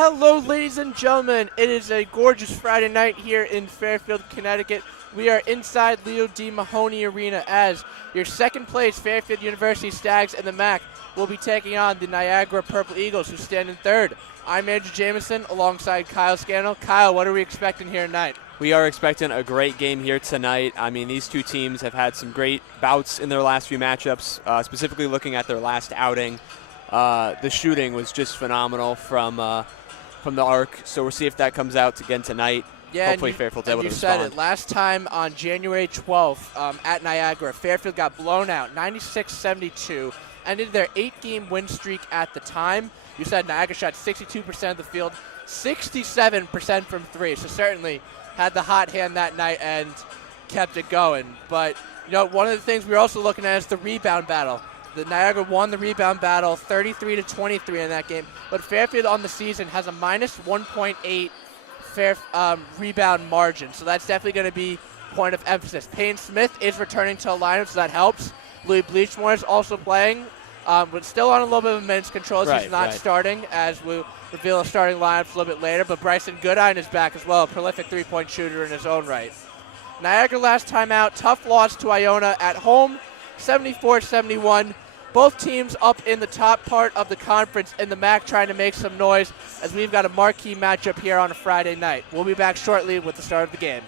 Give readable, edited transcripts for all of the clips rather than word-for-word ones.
Hello, ladies and gentlemen. It is a gorgeous Friday night here in Fairfield, Connecticut. We are inside Leo D. Mahoney Arena as your second place Fairfield University Stags and the MAC will be taking on the Niagara Purple Eagles, who stand in third. I'm Andrew Jameson alongside Kyle Scannell. Kyle, what are we expecting here tonight? We are expecting a great game here tonight. I mean, these two teams have had some great bouts in their last few matchups, specifically looking at their last outing. The shooting was just phenomenal from the arc, so we'll see if that comes out again tonight. Yeah, hopefully Fairfield's able to respond. You said it. Last time on January 12th at Niagara, Fairfield got blown out 96-72, ended their 8-game win streak at the time. You said Niagara shot 62% of the field, 67% from three, so certainly had the hot hand that night and kept it going. But, you know, one of the things we were also looking at is the rebound battle. The Niagara won the rebound battle 33-23 in that game, but Fairfield on the season has a minus 1.8 rebound margin, so that's definitely going to be point of emphasis. Payne Smith is returning to a lineup, so that helps. Louis Bleachmore is also playing, but still on a little bit of a minutes control. He's not starting, as we'll reveal the starting lineups a little bit later, but Bryson Goodine is back as well, a prolific three-point shooter in his own right. Niagara last time out, tough loss to Iona at home, 74-71. Both teams up in the top part of the conference in the MAC trying to make some noise as we've got a marquee matchup here on a Friday night. We'll be back shortly with the start of the game.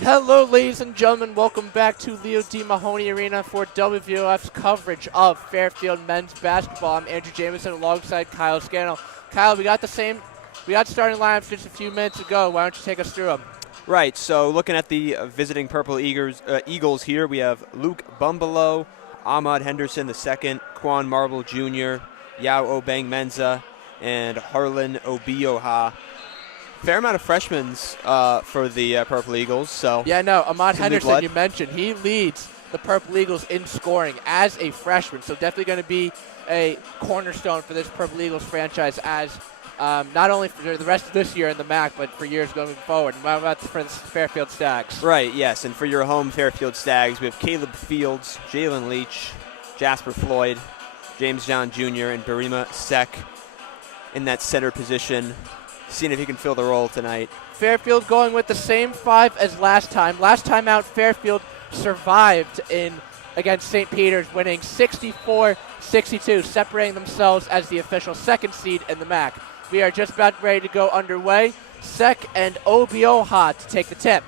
Hello, ladies and gentlemen. Welcome back to Leo D. Mahoney Arena for WVOF's coverage of Fairfield men's basketball. I'm Andrew Jameson alongside Kyle Scannell. Kyle, we got starting lineups just a few minutes ago. Why don't you take us through them? Right, so looking at the visiting Purple Eagles here, we have Luke Bumbalo, Ahmad Henderson II, Quan Marble Jr., Yao Obeng Menza, and Harlan Obioha. Fair amount of freshmen for the Purple Eagles. So yeah, no, Ahmad Henderson, you mentioned, he leads the Purple Eagles in scoring as a freshman. So definitely going to be a cornerstone for this Purple Eagles franchise as not only for the rest of this year in the MAC, but for years going forward. And what about for the Fairfield Stags? Right, yes, and for your home Fairfield Stags, we have Caleb Fields, Jalen Leach, Jasper Floyd, James John Jr., and Barima Sek in that center position. Seeing if he can fill the role tonight. Fairfield going with the same five as last time. Last time out, Fairfield survived against St. Peter's, winning 64-62, separating themselves as the official second seed in the MAC. We are just about ready to go underway. Sek and Obioha to take the tip.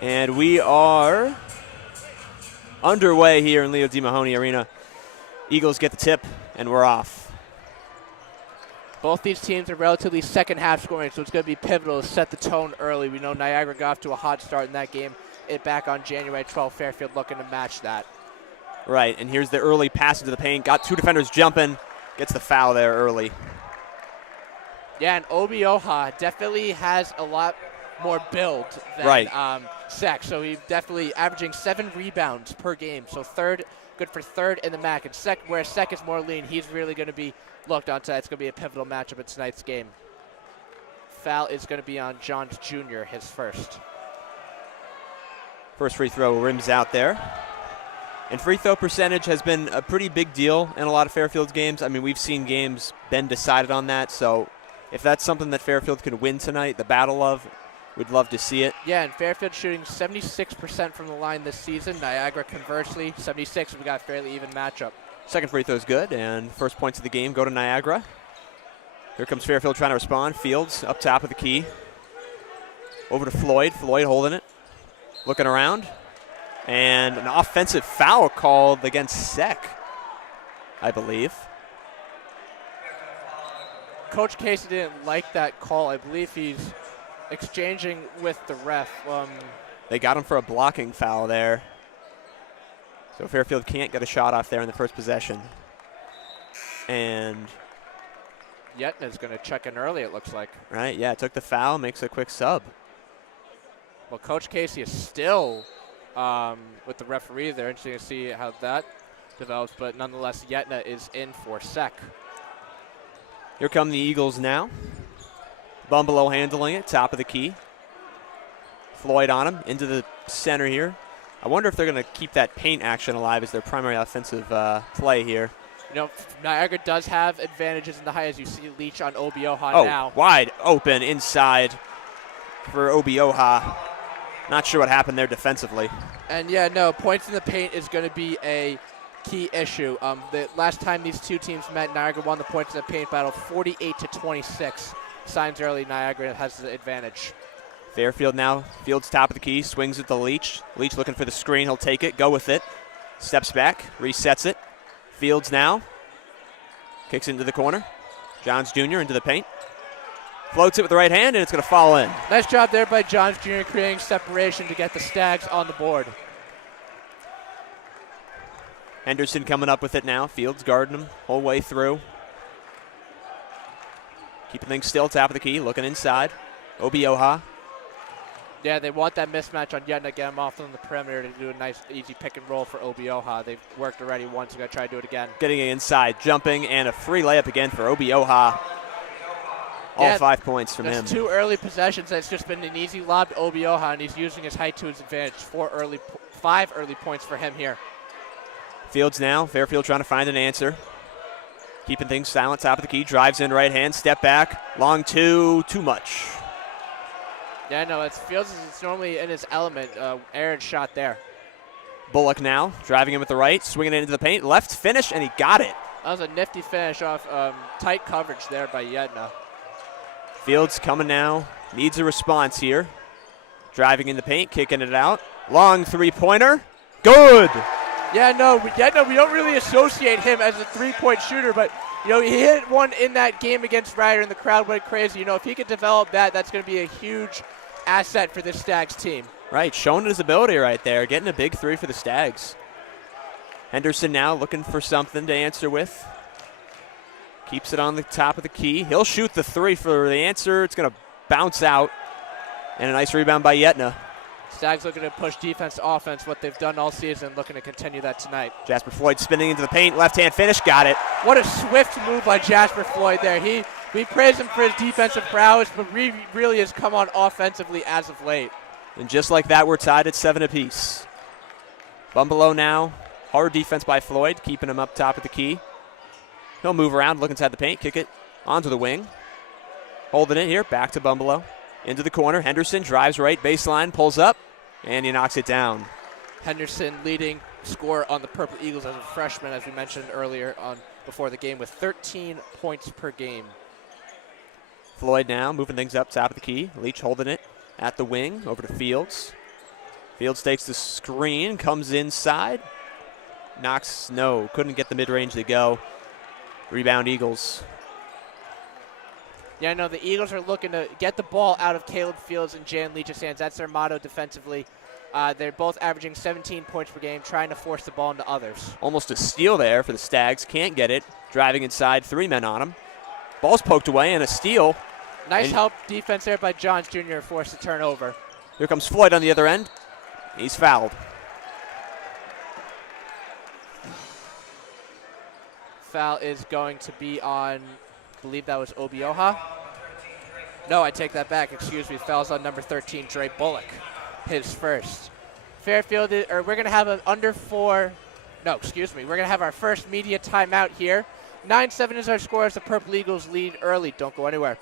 And we are underway here in Leo D. Mahoney Arena. Eagles get the tip, and we're off. Both these teams are relatively second half scoring, so it's going to be pivotal to set the tone early. We know Niagara got off to a hot start in that game. Back on January 12th, Fairfield looking to match that. Right, and here's the early pass into the paint. Got two defenders jumping. Gets the foul there early. Yeah, and Obioha definitely has a lot more build than Sek. So he's definitely averaging 7 rebounds per game. So good for third in the MAC. And where Sek is more lean, he's really going to be looked on tonight. It's going to be a pivotal matchup in tonight's game. Foul is going to be on Johns Jr., his first. First free throw rims out there. And free throw percentage has been a pretty big deal in a lot of Fairfield's games. I mean, we've seen games been decided on that. So if that's something that Fairfield could win tonight, the battle of, we'd love to see it. Yeah, and Fairfield shooting 76% from the line this season. Niagara, conversely, 76. We got a fairly even matchup. Second free throw is good, and first points of the game go to Niagara. Here comes Fairfield trying to respond. Fields up top of the key. Over to Floyd. Floyd holding it. Looking around. And an offensive foul called against Sek, I believe. Coach Casey didn't like that call. I believe he's exchanging with the ref. They got him for a blocking foul there. So Fairfield can't get a shot off there in the first possession. And Yetna's going to check in early, it looks like. Right, yeah, took the foul, makes a quick sub. Well, Coach Casey is still with the referee there. Interesting to see how that develops, but nonetheless, Yetna is in for Sek. Here come the Eagles now. Bumbalo handling it, top of the key. Floyd on him, into the center here. I wonder if they're going to keep that paint action alive as their primary offensive play here. You know, Niagara does have advantages in the high, as you see Leach on Obioha now. Wide open inside for Obioha. Not sure what happened there defensively. And yeah, no, points in the paint is going to be a key issue. The last time these two teams met, Niagara won the points in the paint battle 48-26. Signs early, Niagara has the advantage. Fairfield now, Fields top of the key, swings at the Leach. Leach looking for the screen, he'll take it, go with it. Steps back, resets it. Fields now, kicks into the corner. Johns Jr. into the paint. Floats it with the right hand, and it's going to fall in. Nice job there by Johns Jr. creating separation to get the Stags on the board. Henderson coming up with it now. Fields guarding him whole way through. Keeping things still, top of the key, looking inside. Obioha. Yeah, they want that mismatch on Yetna, get him off on the perimeter to do a nice, easy pick and roll for Obioha. They've worked already once, they're going to try to do it again. Getting it inside, jumping, and a free layup again for Obioha. All 5 points from him. That's 2 early possessions. It's just been an easy lob to Obioha, and he's using his height to his advantage. 5 early points for him here. Fields now, Fairfield trying to find an answer. Keeping things silent, top of the key, drives in right hand, step back, long two, too much. Yeah, no, Fields is normally in his element. Aaron's shot there. Bullock now, driving in with the right, swinging it into the paint, left finish, and he got it. That was a nifty finish off tight coverage there by Yetna. Fields coming now, needs a response here. Driving in the paint, kicking it out. Long three-pointer. Good. Yeah, no, we don't really associate him as a three-point shooter, but he hit one in that game against Ryder, and the crowd went crazy. If he could develop that, that's going to be a huge asset for this Stags team. Right, showing his ability right there, getting a big three for the Stags. Henderson now looking for something to answer with. Keeps it on the top of the key. He'll shoot the three for the answer. It's going to bounce out. And a nice rebound by Yetna. Stags looking to push defense to offense, what they've done all season, looking to continue that tonight. Jasper Floyd spinning into the paint, left-hand finish, got it. What a swift move by Jasper Floyd there. We praise him for his defensive prowess, but really has come on offensively as of late. And just like that, we're tied at 7 apiece. Bumbelow now, hard defense by Floyd, keeping him up top of the key. He'll move around, look inside the paint, kick it onto the wing. Holding it here, back to Bumbelow. Into the corner, Henderson drives right, baseline, pulls up, and he knocks it down. Henderson leading scorer on the Purple Eagles as a freshman, as we mentioned earlier before the game, with 13 points per game. Floyd now moving things up top of the key. Leach holding it at the wing, over to Fields. Fields takes the screen, comes inside. Couldn't get the mid-range to go. Rebound Eagles. Yeah, no, the Eagles are looking to get the ball out of Caleb Fields and Jan Leach's hands. That's their motto defensively. They're both averaging 17 points per game, trying to force the ball into others. Almost a steal there for the Stags. Can't get it. Driving inside, 3 men on him. Ball's poked away and a steal. Nice help defense there by Johns Jr. forced the turnover. Here comes Floyd on the other end. He's fouled. Foul is going to be on, I believe that was Obioha. No, I take that back. Excuse me. Foul's on number 13, Dre Bullock. His first. Fairfield, we're going to have an we're going to have our first media timeout here. 9-7 is our score as the Purple Eagles lead early. Don't go anywhere.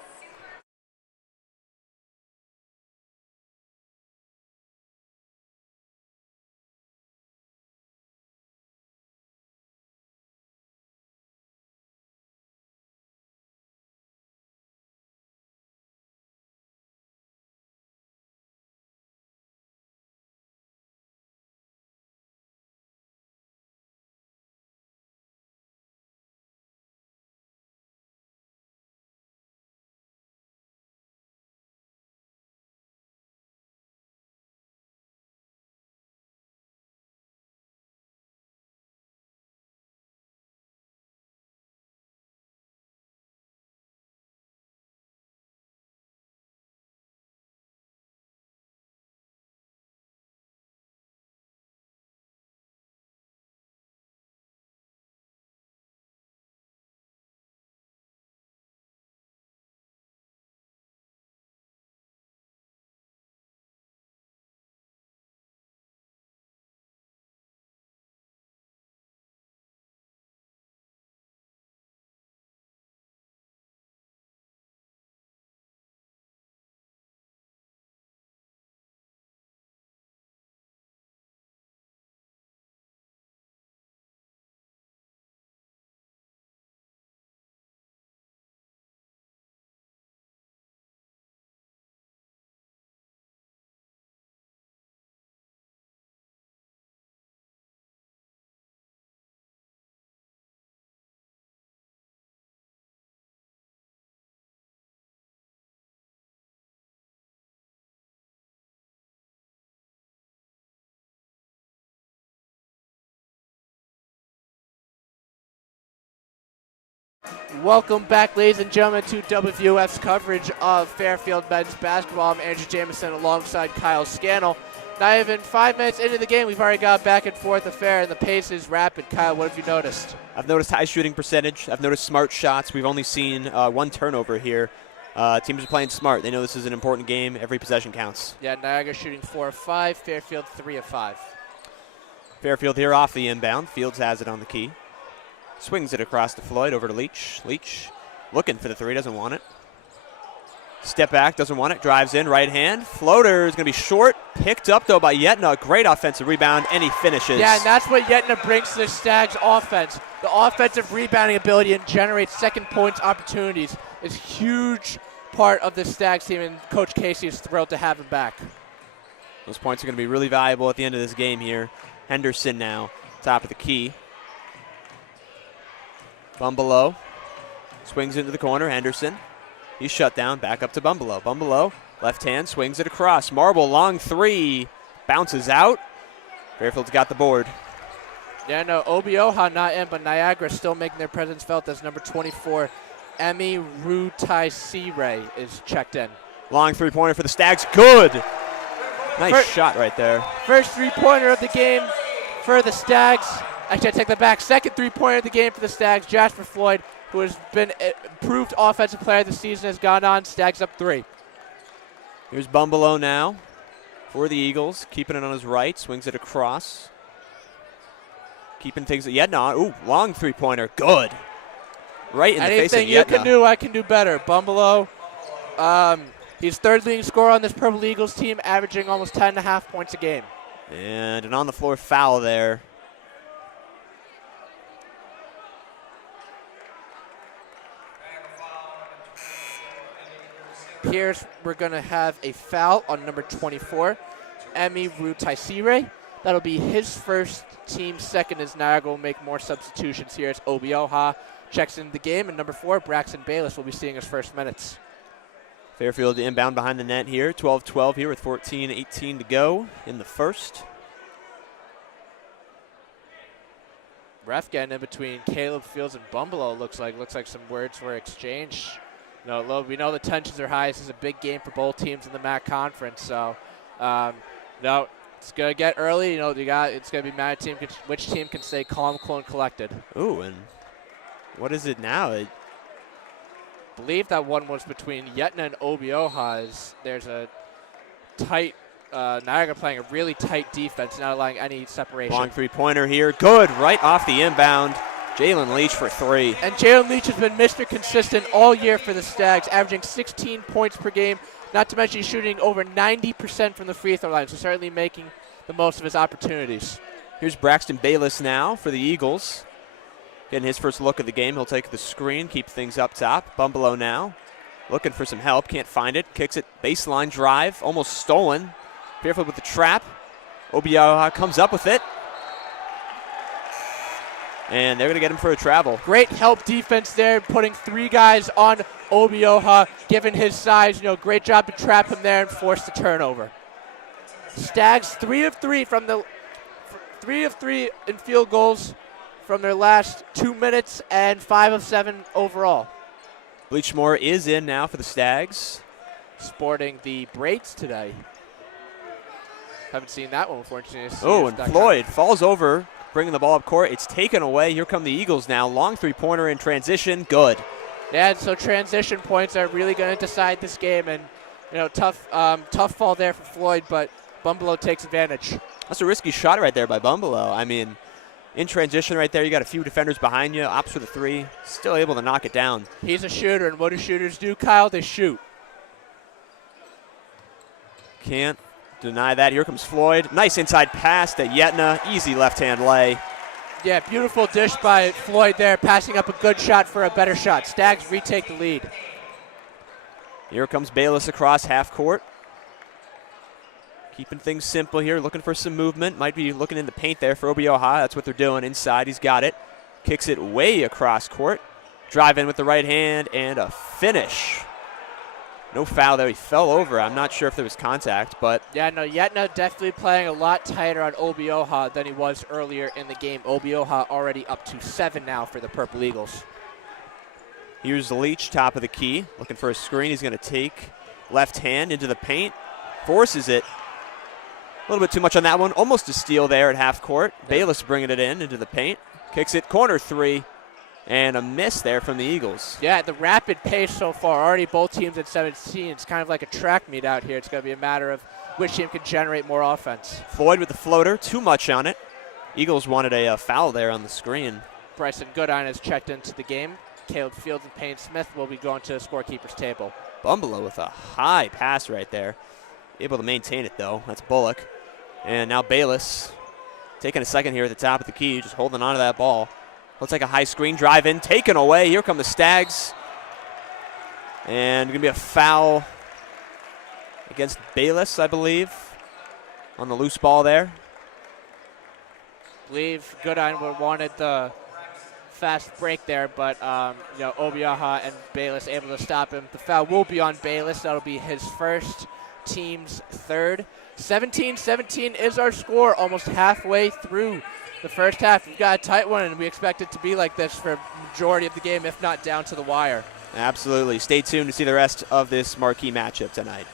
Welcome back, ladies and gentlemen, to WVOF's coverage of Fairfield men's basketball. I'm Andrew Jamison alongside Kyle Scannell. Not even 5 minutes into the game, we've already got back and forth affair, and the pace is rapid. Kyle, what have you noticed? I've noticed high shooting percentage. I've noticed smart shots. We've only seen 1 turnover here. Teams are playing smart. They know this is an important game. Every possession counts. Yeah, Niagara shooting 4 of 5, Fairfield 3 of 5. Fairfield here off the inbound. Fields has it on the key. Swings it across to Floyd, over to Leach. Leach looking for the 3, doesn't want it. Step back, doesn't want it, drives in, right hand. Floater is going to be short, picked up though by Yetna. Great offensive rebound, and he finishes. Yeah, and that's what Yetna brings to the Stags offense. The offensive rebounding ability and generates second points opportunities is huge part of the Stags team, and Coach Casey is thrilled to have him back. Those points are going to be really valuable at the end of this game here. Henderson now, top of the key. Bumbelow swings into the corner. Henderson, he's shut down. Back up to Bumbelow. Bumbelow, left hand, swings it across. Marble, long three, bounces out. Fairfield's got the board. Yeah, no, Obioha not in, but Niagara still making their presence felt as number 24, Emi Rutaisire is checked in. Long three-pointer for the Stags. Good. Nice shot right there. First three-pointer of the game for the Stags. Actually, I take that back. Second three-pointer of the game for the Stags. Jasper Floyd, who has been improved offensive player of the season, has gone on. Stags up 3. Here's Bumbelow now for the Eagles. Keeping it on his right. Swings it across. Keeping things at Yetna. Ooh, long three-pointer. Good. Right in the face of Yetna. Anything you can do, I can do better. Bumbelow, he's third leading scorer on this Purple Eagles team, averaging almost 10.5 points a game. And an on-the-floor foul there. Here's we're going to have a foul on number 24, Emi Rutaisire. That'll be his first, team second, as Niagara will make more substitutions here as Obioha checks into the game. And number 4, Braxton Bayless will be seeing his first minutes. Fairfield inbound behind the net here. 12-12 here with 14-18 to go in the first. Ref getting in between Caleb Fields and Bumbelow. Looks like some words were exchanged. No, we know the tensions are high. This is a big game for both teams in the MAC conference. So, no, it's gonna get early. It's gonna be mad team. Which team can stay calm, cool, and collected? Ooh, and what is it now? I believe that one was between Yetna and Obioha. There's a tight Niagara playing a really tight defense, not allowing any separation. Long three-pointer here. Good, right off the inbound. Jalen Leach for 3. And Jalen Leach has been Mr. Consistent all year for the Stags, averaging 16 points per game. Not to mention he's shooting over 90% from the free throw line, so certainly making the most of his opportunities. Here's Braxton Bayless now for the Eagles. Getting his first look at the game. He'll take the screen, keep things up top. Bumbelow now looking for some help. Can't find it. Kicks it. Baseline drive. Almost stolen. Fairfield with the trap. Obioha comes up with it. And they're going to get him for a travel. Great help defense there, putting 3 guys on Obioha, given his size. Great job to trap him there and force the turnover. Stags 3 of 3 in field goals from their last 2 minutes, and 5 of 7 overall. Bleachmore is in now for the Stags. Sporting the braids today. Haven't seen that one before. Oh, and Floyd falls over, bringing the ball up court. It's taken away. Here come the Eagles now. Long three-pointer in transition. Good. Yeah, so transition points are really going to decide this game. And, tough fall there for Floyd, but Bumbelow takes advantage. That's a risky shot right there by Bumbelow. I mean, in transition right there, you got a few defenders behind you. Opts for the 3. Still able to knock it down. He's a shooter, and what do shooters do, Kyle? They shoot. Can't deny that. Here comes Floyd. Nice inside pass to Yetna. Easy left-hand lay. Yeah, beautiful dish by Floyd there, passing up a good shot for a better shot. Stags retake the lead. Here comes Bayless across half court. Keeping things simple here, looking for some movement. Might be looking in the paint there for Obioha. That's what they're doing inside. He's got it. Kicks it way across court. Drive in with the right hand and a finish. No foul there. He fell over. I'm not sure if there was contact, but. Yeah, no, Yetna definitely playing a lot tighter on Obioha than he was earlier in the game. Obioha already up to 7 now for the Purple Eagles. Here's Leach, top of the key. Looking for a screen. He's going to take left hand into the paint. Forces it. A little bit too much on that one. Almost a steal there at half court. Yeah. Bayless bringing it in into the paint. Kicks it. Corner 3. And a miss there from the Eagles. Yeah, the rapid pace so far. Already both teams at 17. It's kind of like a track meet out here. It's going to be a matter of which team can generate more offense. Floyd with the floater. Too much on it. Eagles wanted a foul there on the screen. Bryson Goodine has checked into the game. Caleb Fields and Payne Smith will be going to the scorekeeper's table. Bumbelow with a high pass right there. Able to maintain it, though. That's Bullock. And now Bayless taking a second here at the top of the key, just holding on to that ball. Looks like a high screen drive in, taken away. Here come the Stags. And going to be a foul against Bayless, I believe. on the loose ball there. I believe Goodine wanted the fast break there, but Obioha and Bayless able to stop him. The foul will be on Bayless. That'll be his first, team's third. 17-17 is our score, almost halfway through the first half. We've got a tight one, and we expect it to be like this for the majority of the game, if not down to the wire. Absolutely. Stay tuned to see the rest of this marquee matchup tonight.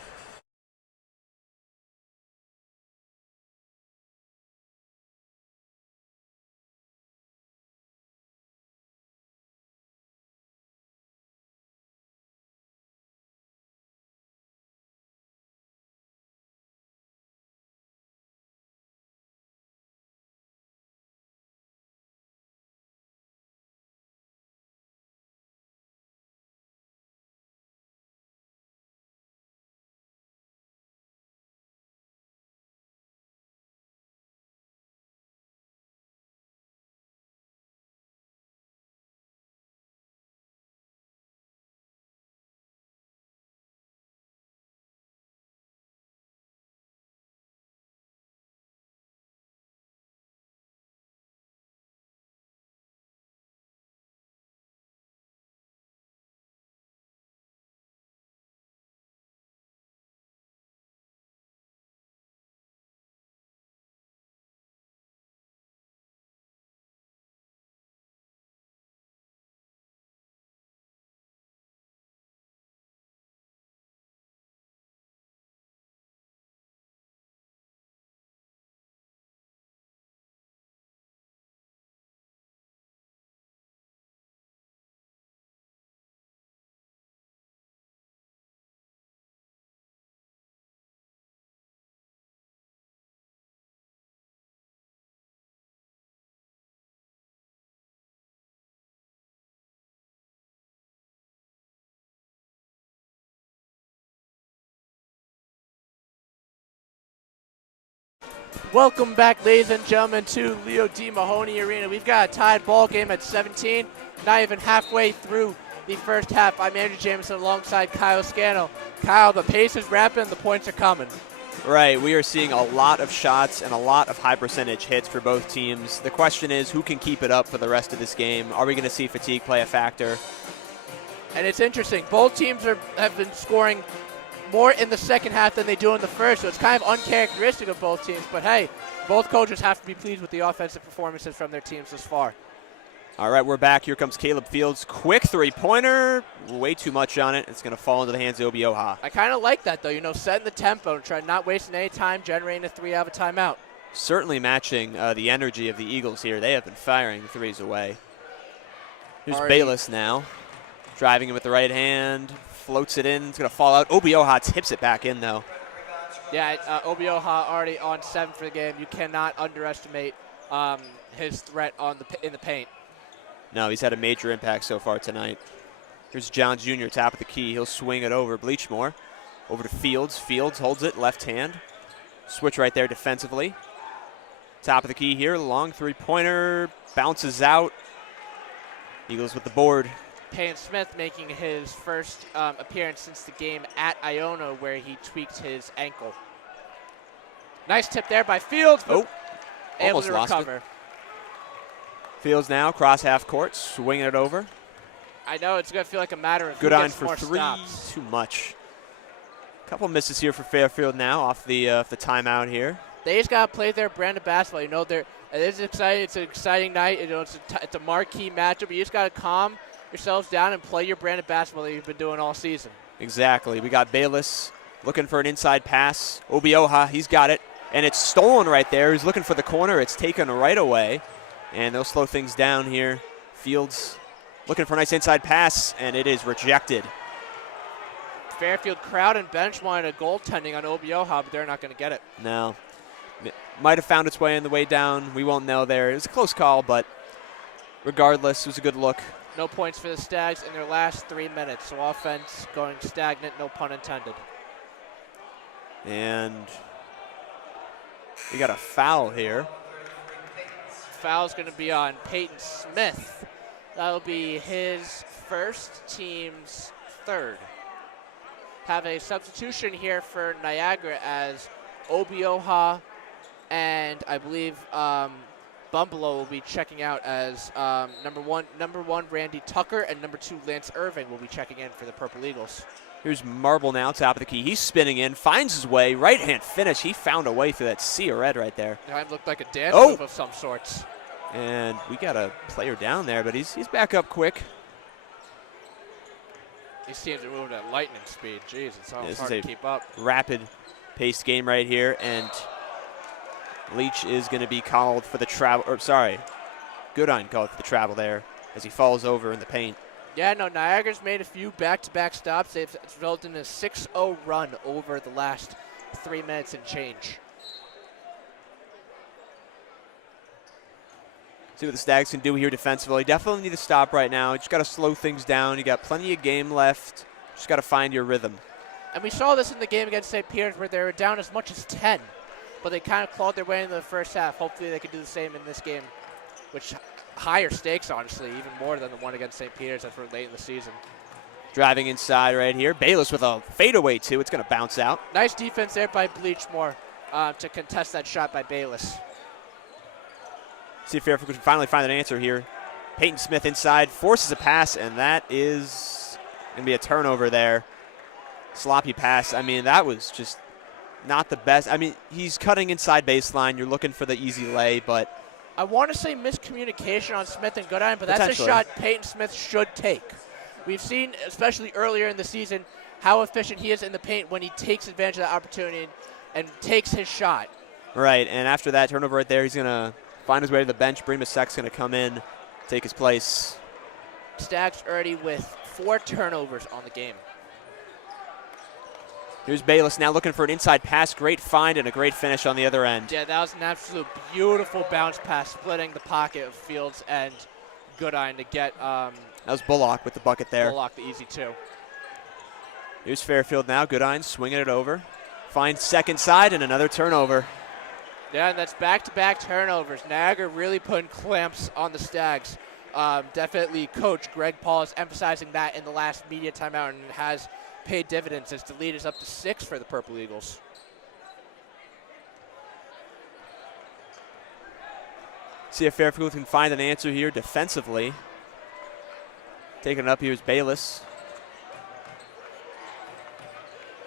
Welcome back, ladies and gentlemen, to Leo D. Mahoney Arena. We've got a tied ball game at 17, not even halfway through the first half. I'm Andrew Jameson alongside Kyle Scannell. Kyle, the pace is rapid, the points are coming. Right, we are seeing a lot of shots and a lot of high percentage hits for both teams. The question is, who can keep it up for the rest of this game? Are we going to see fatigue play a factor? And it's interesting. Both teams have been scoring more in the second half than they do in the first, so it's kind of uncharacteristic of both teams. But hey, both coaches have to be pleased with the offensive performances from their teams thus far. All right, we're back. Here comes Caleb Fields. Quick three-pointer. Way too much on it. It's going to fall into the hands of Obioha. I kind of like that, though. Setting the tempo and trying not wasting any time, generating a three out of a timeout. Certainly matching the energy of the Eagles here. They have been firing threes away. Here's Bayless now. Driving it with the right hand. Floats it in. It's going to fall out. Obioha tips it back in, though. Yeah, Obioha already on 7 for the game. You cannot underestimate his threat in the paint. No, he's had a major impact so far tonight. Here's Johns Jr., top of the key. He'll swing it over Bleachmore. Over to Fields. Fields holds it, left hand. Switch right there defensively. Top of the key here, long three-pointer. Bounces out. Eagles with the board. Payne Smith making his first appearance since the game at Iona, where he tweaked his ankle. Nice tip there by Fields. Oh, able almost to lost recover. it. Fields now, cross half court, swinging it over. I know it's going to feel like a matter of Goodine who gets for more three, stops. too much. Couple misses here for Fairfield now off the timeout here. They just got to play their brand of basketball. It is exciting. It's an exciting night. It's a marquee matchup. You just got to calm yourselves down and play your brand of basketball that you've been doing all season. Exactly. We got Bayless looking for an inside pass. Obioha, he's got it. And it's stolen right there. He's looking for the corner. It's taken right away. And they'll slow things down here. Fields looking for a nice inside pass, and it is rejected. Fairfield crowd and bench wanted a goaltending on Obioha, but they're not going to get it. No. It might have found its way on the way down. We won't know there. It was a close call, but regardless, it was a good look. No points for the Stags in their last 3 minutes, so offense going stagnant, no pun intended. And we got a foul here. Foul's going to be on Peyton Smith. That'll be his first, team's third. Have a substitution here for Niagara as Obioha and I believe Bumbalo will be checking out as number one Randy Tucker and number 2 Lance Irving will be checking in for the Purple Eagles. Here's Marble now, top of the key. He's spinning in, finds his way, right-hand finish. He found a way through that sea of red right there. It looked like a dance move of some sorts. And we got a player down there, but he's back up quick. These teams are moving at lightning speed. Jeez, it's almost hard to keep up. Rapid-paced game right here, and Leach is going to be called for the travel. Or sorry, Goodine called for the travel there as he falls over in the paint. Yeah, no, Niagara's made a few back-to-back stops. It's resulted in a 6-0 run over the last 3 minutes and change. See what the Stags can do here defensively. Definitely need to stop right now. You just got to slow things down. You got plenty of game left. Just got to find your rhythm. And we saw this in the game against St. Peter's where they were down as much as 10, but they kind of clawed their way into the first half. Hopefully they can do the same in this game, which higher stakes, honestly, even more than the one against St. Peter's as we're late in the season. Driving inside right here. Bayless with a fadeaway, too. It's going to bounce out. Nice defense there by Bleachmore to contest that shot by Bayless. See if Fairfield can finally find an answer here. Peyton Smith inside, forces a pass, and that is going to be a turnover there. Sloppy pass. I mean, that was just not the best. I mean, he's cutting inside baseline. You're looking for the easy lay, but I want to say miscommunication on Smith and Goodine, but that's a shot Peyton Smith should take. We've seen, especially earlier in the season, how efficient he is in the paint when he takes advantage of that opportunity and takes his shot. Right, and after that turnover right there, he's going to find his way to the bench. Bremas Sek's going to come in, take his place. Stags already with 4 turnovers on the game. Here's Bayless now looking for an inside pass. Great find and a great finish on the other end. Yeah, that was an absolute beautiful bounce pass, splitting the pocket of Fields and Goodine to get. That was Bullock with the bucket there. Bullock, the easy 2. Here's Fairfield now. Goodine swinging it over. Finds second side and another turnover. Yeah, and that's back-to-back turnovers. Niagara really putting clamps on the Stags. Definitely Coach Greg Paul is emphasizing that in the last media timeout and has paid dividends as the lead is up to 6 for the Purple Eagles. See if Fairfield can find an answer here defensively. Taking it up here is Bayless.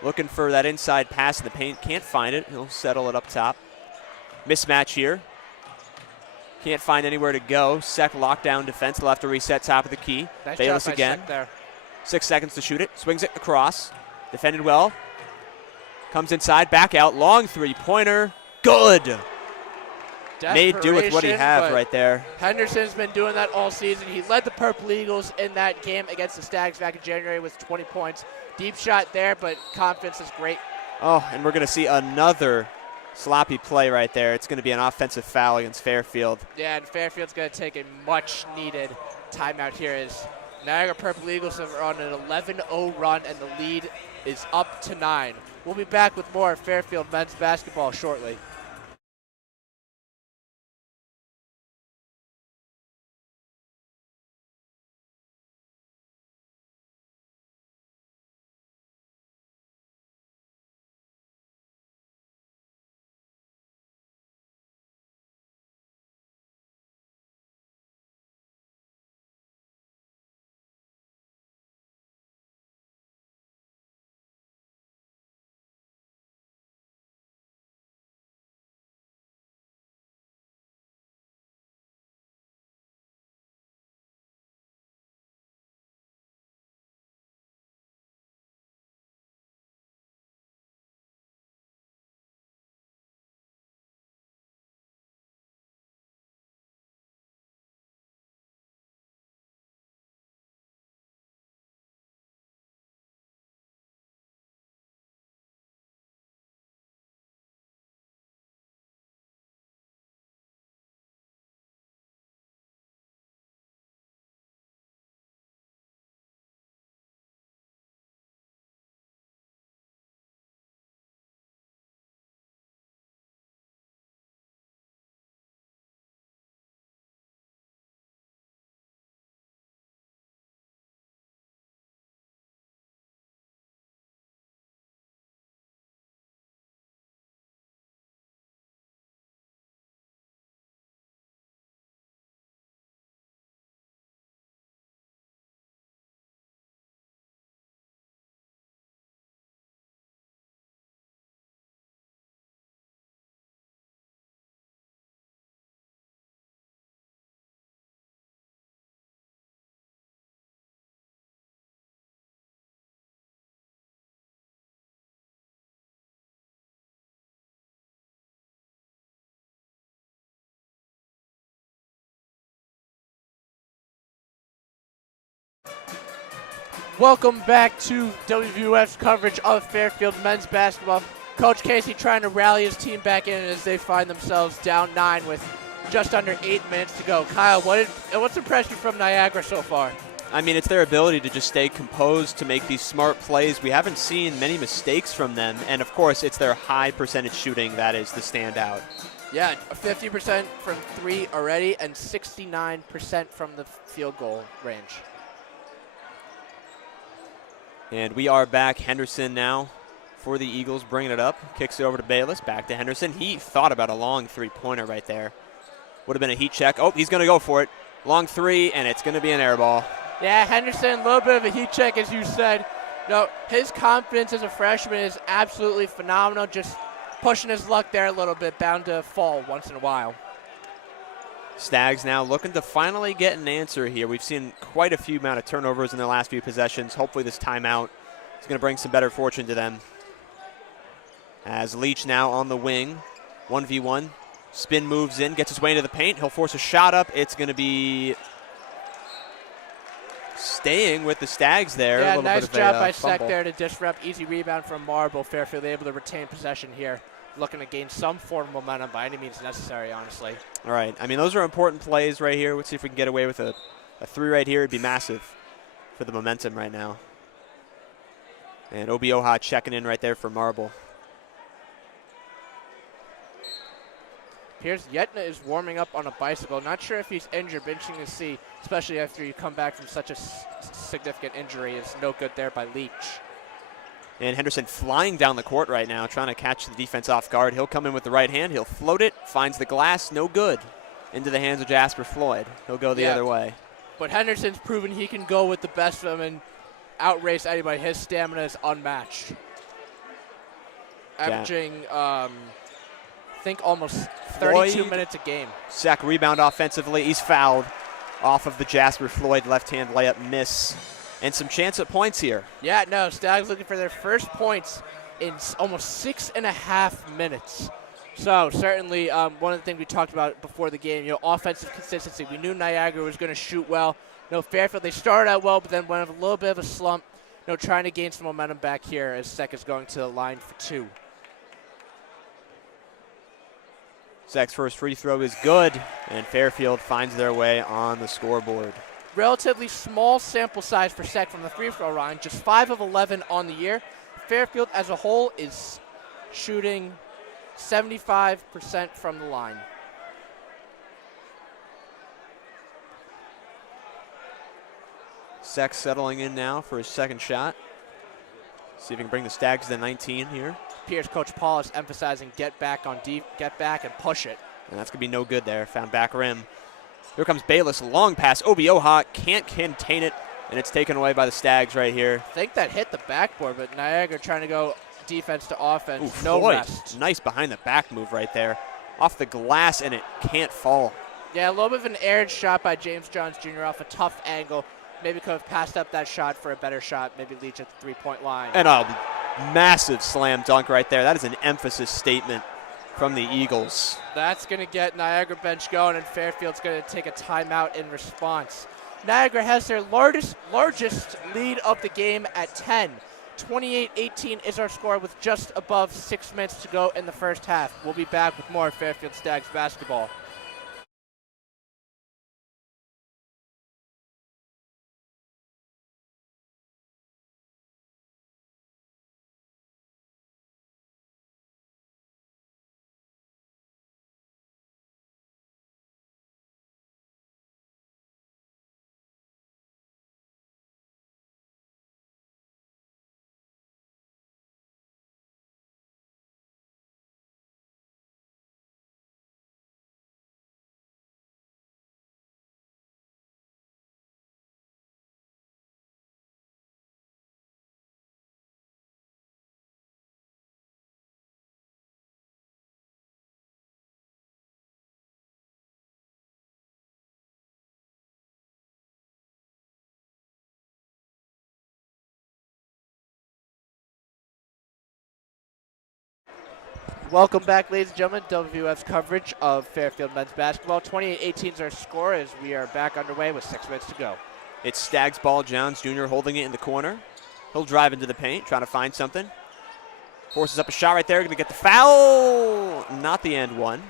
Looking for that inside pass in the paint. Can't find it. He'll settle it up top. Mismatch here. Can't find anywhere to go. Sek lockdown defense. They'll have to reset top of the key. Nice Bayless job by again. Sek there. 6 seconds to shoot it. Swings it across. Defended well. Comes inside. Back out. Long three-pointer. Good. Made do with what he had right there. Henderson's been doing that all season. He led the Purple Eagles in that game against the Stags back in January with 20 points. Deep shot there, but confidence is great. Oh, and we're going to see another sloppy play right there. It's going to be an offensive foul against Fairfield. Yeah, and Fairfield's going to take a much-needed timeout here as Niagara Purple Eagles are on an 11-0 run, and the lead is up to 9. We'll be back with more Fairfield men's basketball shortly. Welcome back to WVOF's coverage of Fairfield men's basketball. Coach Casey trying to rally his team back in as they find themselves down 9 with just under 8 minutes to go. Kyle, what's impressed you from Niagara so far? I mean, it's their ability to just stay composed, to make these smart plays. We haven't seen many mistakes from them, and of course, it's their high percentage shooting that is the standout. Yeah, 50% from 3 already and 69% from the field goal range. And we are back. Henderson now for the Eagles, bringing it up. Kicks it over to Bayless. Back to Henderson. He thought about a long three-pointer right there. Would have been a heat check. Oh, he's going to go for it. Long three, and it's going to be an air ball. Yeah, Henderson, a little bit of a heat check, as you said. No, his confidence as a freshman is absolutely phenomenal. Just pushing his luck there a little bit, bound to fall once in a while. Stags now looking to finally get an answer here. We've seen quite a few amount of turnovers in their last few possessions. Hopefully this timeout is going to bring some better fortune to them. As Leach now on the wing, 1v1. Spin moves in, gets his way into the paint. He'll force a shot up. It's going to be staying with the Stags there. Yeah, nice job by Sec Sec there to disrupt. Easy rebound from Marble. Fairfield able to retain possession here. Looking to gain some form of momentum by any means necessary, honestly. All right. I mean, those are important plays right here. Let's see if we can get away with a three right here. It'd be massive for the momentum right now. And Obioha checking in right there for Marble. Here's Yetna is warming up on a bicycle. Not sure if he's injured, but interesting to see, especially after you come back from such a significant injury. It's no good there by Leach. And Henderson flying down the court right now, trying to catch the defense off guard. He'll come in with the right hand. He'll float it, finds the glass, no good. Into the hands of Jasper Floyd. He'll go the other way. But Henderson's proven he can go with the best of them and outrace anybody. His stamina is unmatched. Averaging, I think, almost 32 minutes a game. Sec rebound offensively. He's fouled off of the Jasper Floyd left-hand layup miss. And some chance at points here. Yeah, no, Stags looking for their first points in almost 6.5 minutes. So certainly one of the things we talked about before the game, offensive consistency. We knew Niagara was going to shoot well. Fairfield, they started out well, but then went a little bit of a slump. Trying to gain some momentum back here as Sec is going to the line for 2. Sec's first free throw is good, and Fairfield finds their way on the scoreboard. Relatively small sample size for Sec from the free throw line, just 5 of 11 on the year. Fairfield as a whole is shooting 75% from the line. Sec settling in now for his second shot. See if he can bring the Stags to 19 here. Pierce, Coach Paul is emphasizing get back and push it. And that's going to be no good there. Found back rim. Here comes Bayless, long pass. Obioha can't contain it, and it's taken away by the Stags right here. I think that hit the backboard, but Niagara trying to go defense to offense. Ooh, no Floyd, rest. nice behind the back move right there. Off the glass, and it can't fall. Yeah, a little bit of an errant shot by James Johns Jr. off a tough angle. Maybe could have passed up that shot for a better shot. Maybe Leach at the three-point line. And a massive slam dunk right there. That is an emphasis statement from the Eagles. That's going to get Niagara bench going, and Fairfield's going to take a timeout in response. Niagara has their largest lead of the game at 10. 28-18 is our score with just above 6 minutes to go in the first half. We'll be back with more Fairfield Stags basketball. Welcome back, ladies and gentlemen. WVOF's coverage of Fairfield men's basketball. 28-18 is our score as we are back underway with 6 minutes to go. It's Staggs ball. Johns Jr. holding it in the corner. He'll drive into the paint, trying to find something. Forces up a shot right there. Going to get the foul. Not the end one.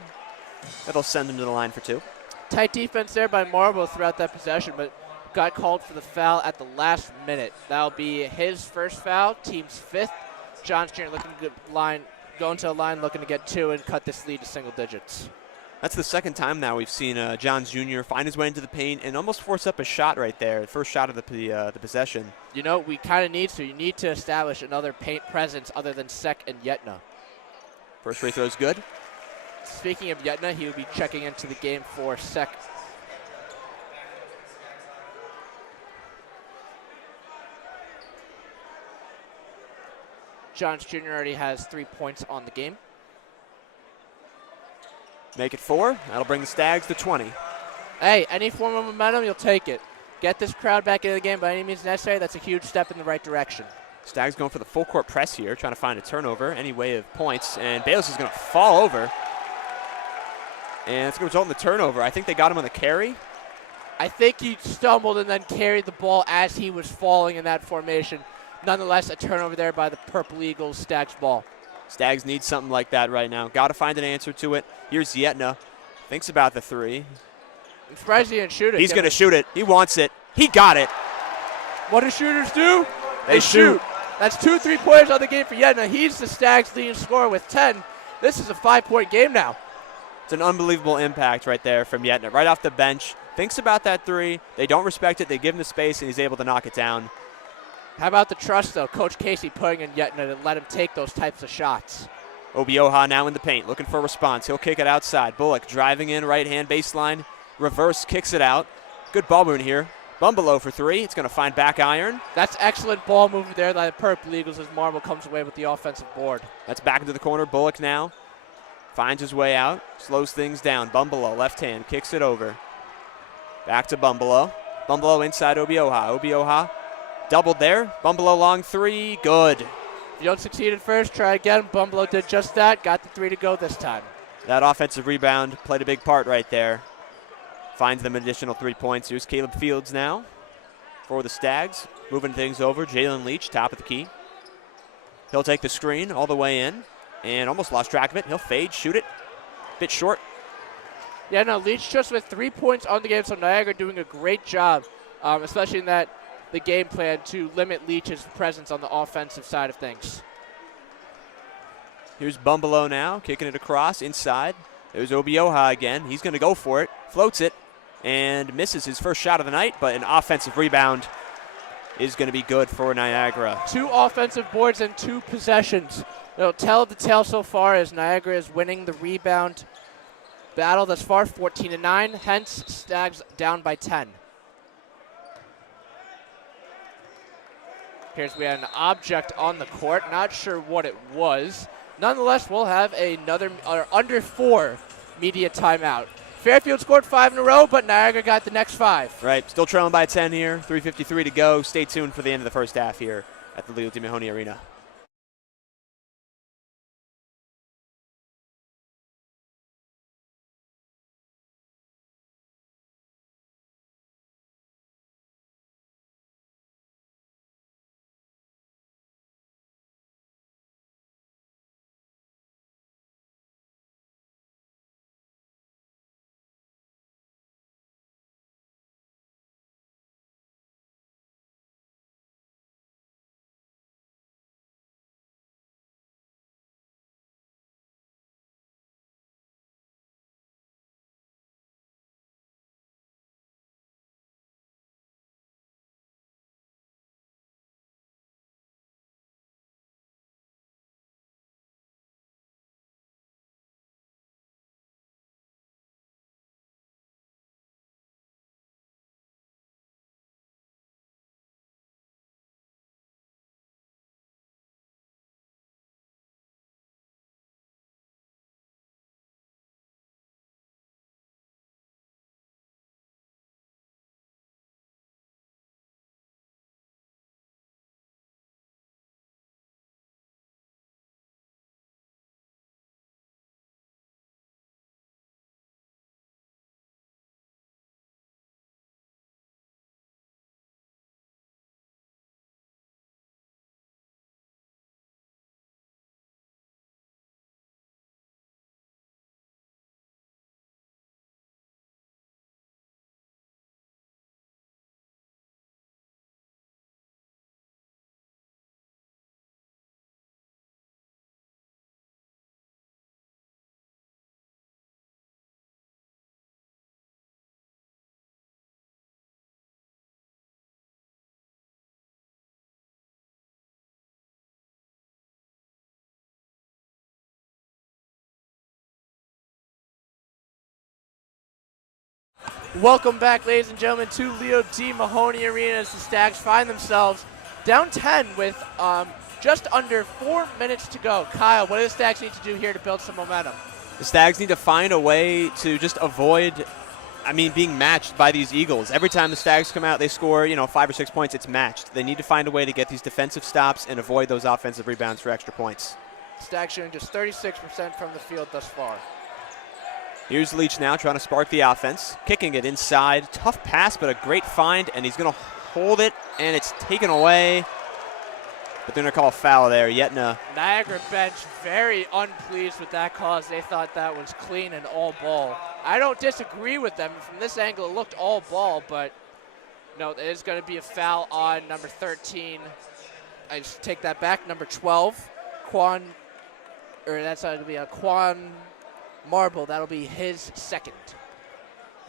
That'll send him to the line for 2. Tight defense there by Marble throughout that possession, but got called for the foul at the last minute. That'll be his first foul, team's 5th. Johns Jr. looking to going to the line, looking to get 2 and cut this lead to single digits. That's the second time now we've seen Johns Jr. find his way into the paint and almost force up a shot right there, the first shot of the possession. You know, we kind of need to. You need to establish another paint presence other than Sek and Yetna. First free throw is good. Speaking of Yetna, he will be checking into the game for Sek. Johns Jr. already has 3 points on the game. Make it 4. That'll bring the Stags to 20. Hey, any form of momentum, you'll take it. Get this crowd back into the game by any means necessary. That's a huge step in the right direction. Stags going for the full court press here, trying to find a turnover, any way of points. And Bayless is going to fall over. And it's going to result in the turnover. I think they got him on the carry. I think he stumbled and then carried the ball as he was falling in that formation. Nonetheless, a turnover there by the Purple Eagles. Stags ball. Stags need something like that right now. Got to find an answer to it. Here's Yetna. Thinks about the 3. I'm surprised he didn't shoot it. He's going to shoot it. He wants it. He got it. What do shooters do? They shoot. That's 2 3-pointers on the game for Yetna. He's the Stags' leading scorer with 10. This is a 5-point game now. It's an unbelievable impact right there from Yetna. Right off the bench. Thinks about that 3. They don't respect it. They give him the space, and he's able to knock it down. How about the trust, though? Coach Casey putting in Yetna to let him take those types of shots. Obioha now in the paint, looking for a response. He'll kick it outside. Bullock driving in, right-hand baseline. Reverse, kicks it out. Good ball movement here. Bumbelow for 3. It's going to find back iron. That's excellent ball movement there by the Purple Eagles as Marble comes away with the offensive board. That's back into the corner. Bullock now finds his way out, slows things down. Bumbelow, left hand, kicks it over. Back to Bumbelow. Bumbelow inside Obioha. Obioha doubled there. Bumbelow long 3. Good. If you don't succeed at first, try again. Bumbelow did just that. Got the 3 to go this time. That offensive rebound played a big part right there. Finds them an additional 3 points. Here's Caleb Fields now for the Stags. Moving things over. Jalen Leach, top of the key. He'll take the screen all the way in and almost lost track of it. He'll fade, shoot it. Bit short. Yeah, no, Leach just with 3 points on the game, so Niagara doing a great job, especially in the game plan to limit Leach's presence on the offensive side of things. Here's Bumbelow now, kicking it across inside. There's Obioha again. He's going to go for it, floats it, and misses his first shot of the night, but an offensive rebound is going to be good for Niagara. 2 offensive boards and 2 possessions. It'll tell the tale so far as Niagara is winning the rebound battle thus far, 14-9, hence Stags down by 10. Here's we had an object on the court, not sure what it was. Nonetheless, we'll have another under 4 media timeout. Fairfield scored 5 in a row, but Niagara got the next 5. Right, still trailing by 10 here, 3:53 to go. Stay tuned for the end of the first half here at the Leo Di Mahoney Arena. Welcome back, ladies and gentlemen, to Leo D. Mahoney Arena as the Stags find themselves down 10 with just under 4 minutes to go. Kyle, what do the Stags need to do here to build some momentum? The Stags need to find a way to just avoid, being matched by these Eagles. Every time the Stags come out, they score, 5 or 6 points, it's matched. They need to find a way to get these defensive stops and avoid those offensive rebounds for extra points. Stags shooting just 36% from the field thus far. Here's Leach now trying to spark the offense, kicking it inside. Tough pass, but a great find, and he's going to hold it, and it's taken away. But they're going to call a foul there. Yetna. Niagara bench very unpleased with that call. They thought that was clean and all ball. I don't disagree with them. From this angle, it looked all ball, but no, it is going to be a foul on number 13. I just take that back. Number 12, that's going to be a Quan Marble. That'll be his second.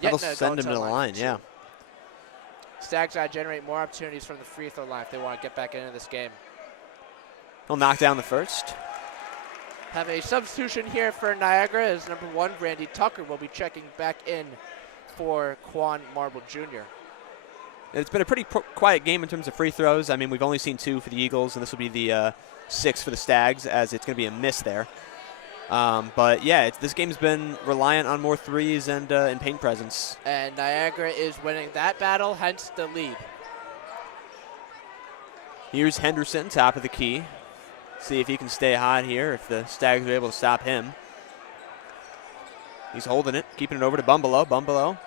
That'll send him to the line, yeah. Stags got to generate more opportunities from the free throw line if they want to get back into this game. He'll knock down the first. Have a substitution here for Niagara as number 1, Randy Tucker, will be checking back in for Quan Marble Jr. It's been a pretty quiet game in terms of free throws. We've only seen 2 for the Eagles, and this will be the 6 for the Stags, as it's going to be a miss there. But yeah, this game's been reliant on more threes and paint presence. And Niagara is winning that battle, hence the lead. Here's Henderson, top of the key. See if he can stay hot here, if the Stags are able to stop him. He's holding it, keeping it over to Bumbelow. Bumbelow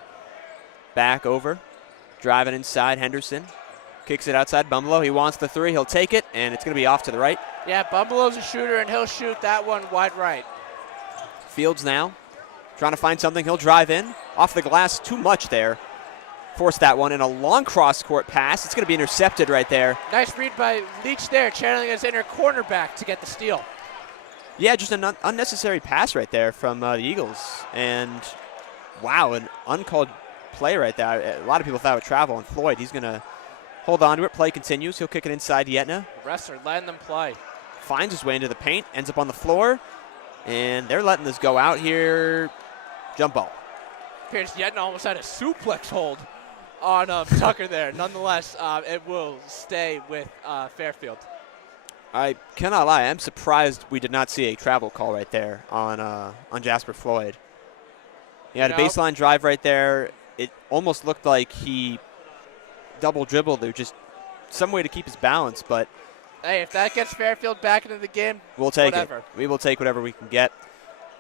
back over, driving inside. Henderson kicks it outside Bumbelow. He wants the 3. He'll take it, and it's going to be off to the right. Yeah, Bumbelow's a shooter, and he'll shoot that one wide right. Fields now trying to find something. He'll drive in. Off the glass, too much there. Forced that one in a long cross-court pass. It's going to be intercepted right there. Nice read by Leach there, channeling his inner cornerback to get the steal. Yeah, just an unnecessary pass right there from the Eagles. And, wow, an uncalled play right there. A lot of people thought it would travel, and Floyd, he's going to hold on to it. Play continues. He'll kick it inside Yetna. The rest are letting them play. Finds his way into the paint, ends up on the floor. And they're letting this go out here. Jump ball. Appears Yetna almost had a suplex hold on Tucker there. Nonetheless, it will stay with Fairfield. I cannot lie. I'm surprised we did not see a travel call right there on Jasper Floyd. He had a baseline drive right there. It almost looked like he double dribbled. There just some way to keep his balance, but hey, if that gets Fairfield back into the game, we'll take whatever. it. We will take whatever we can get.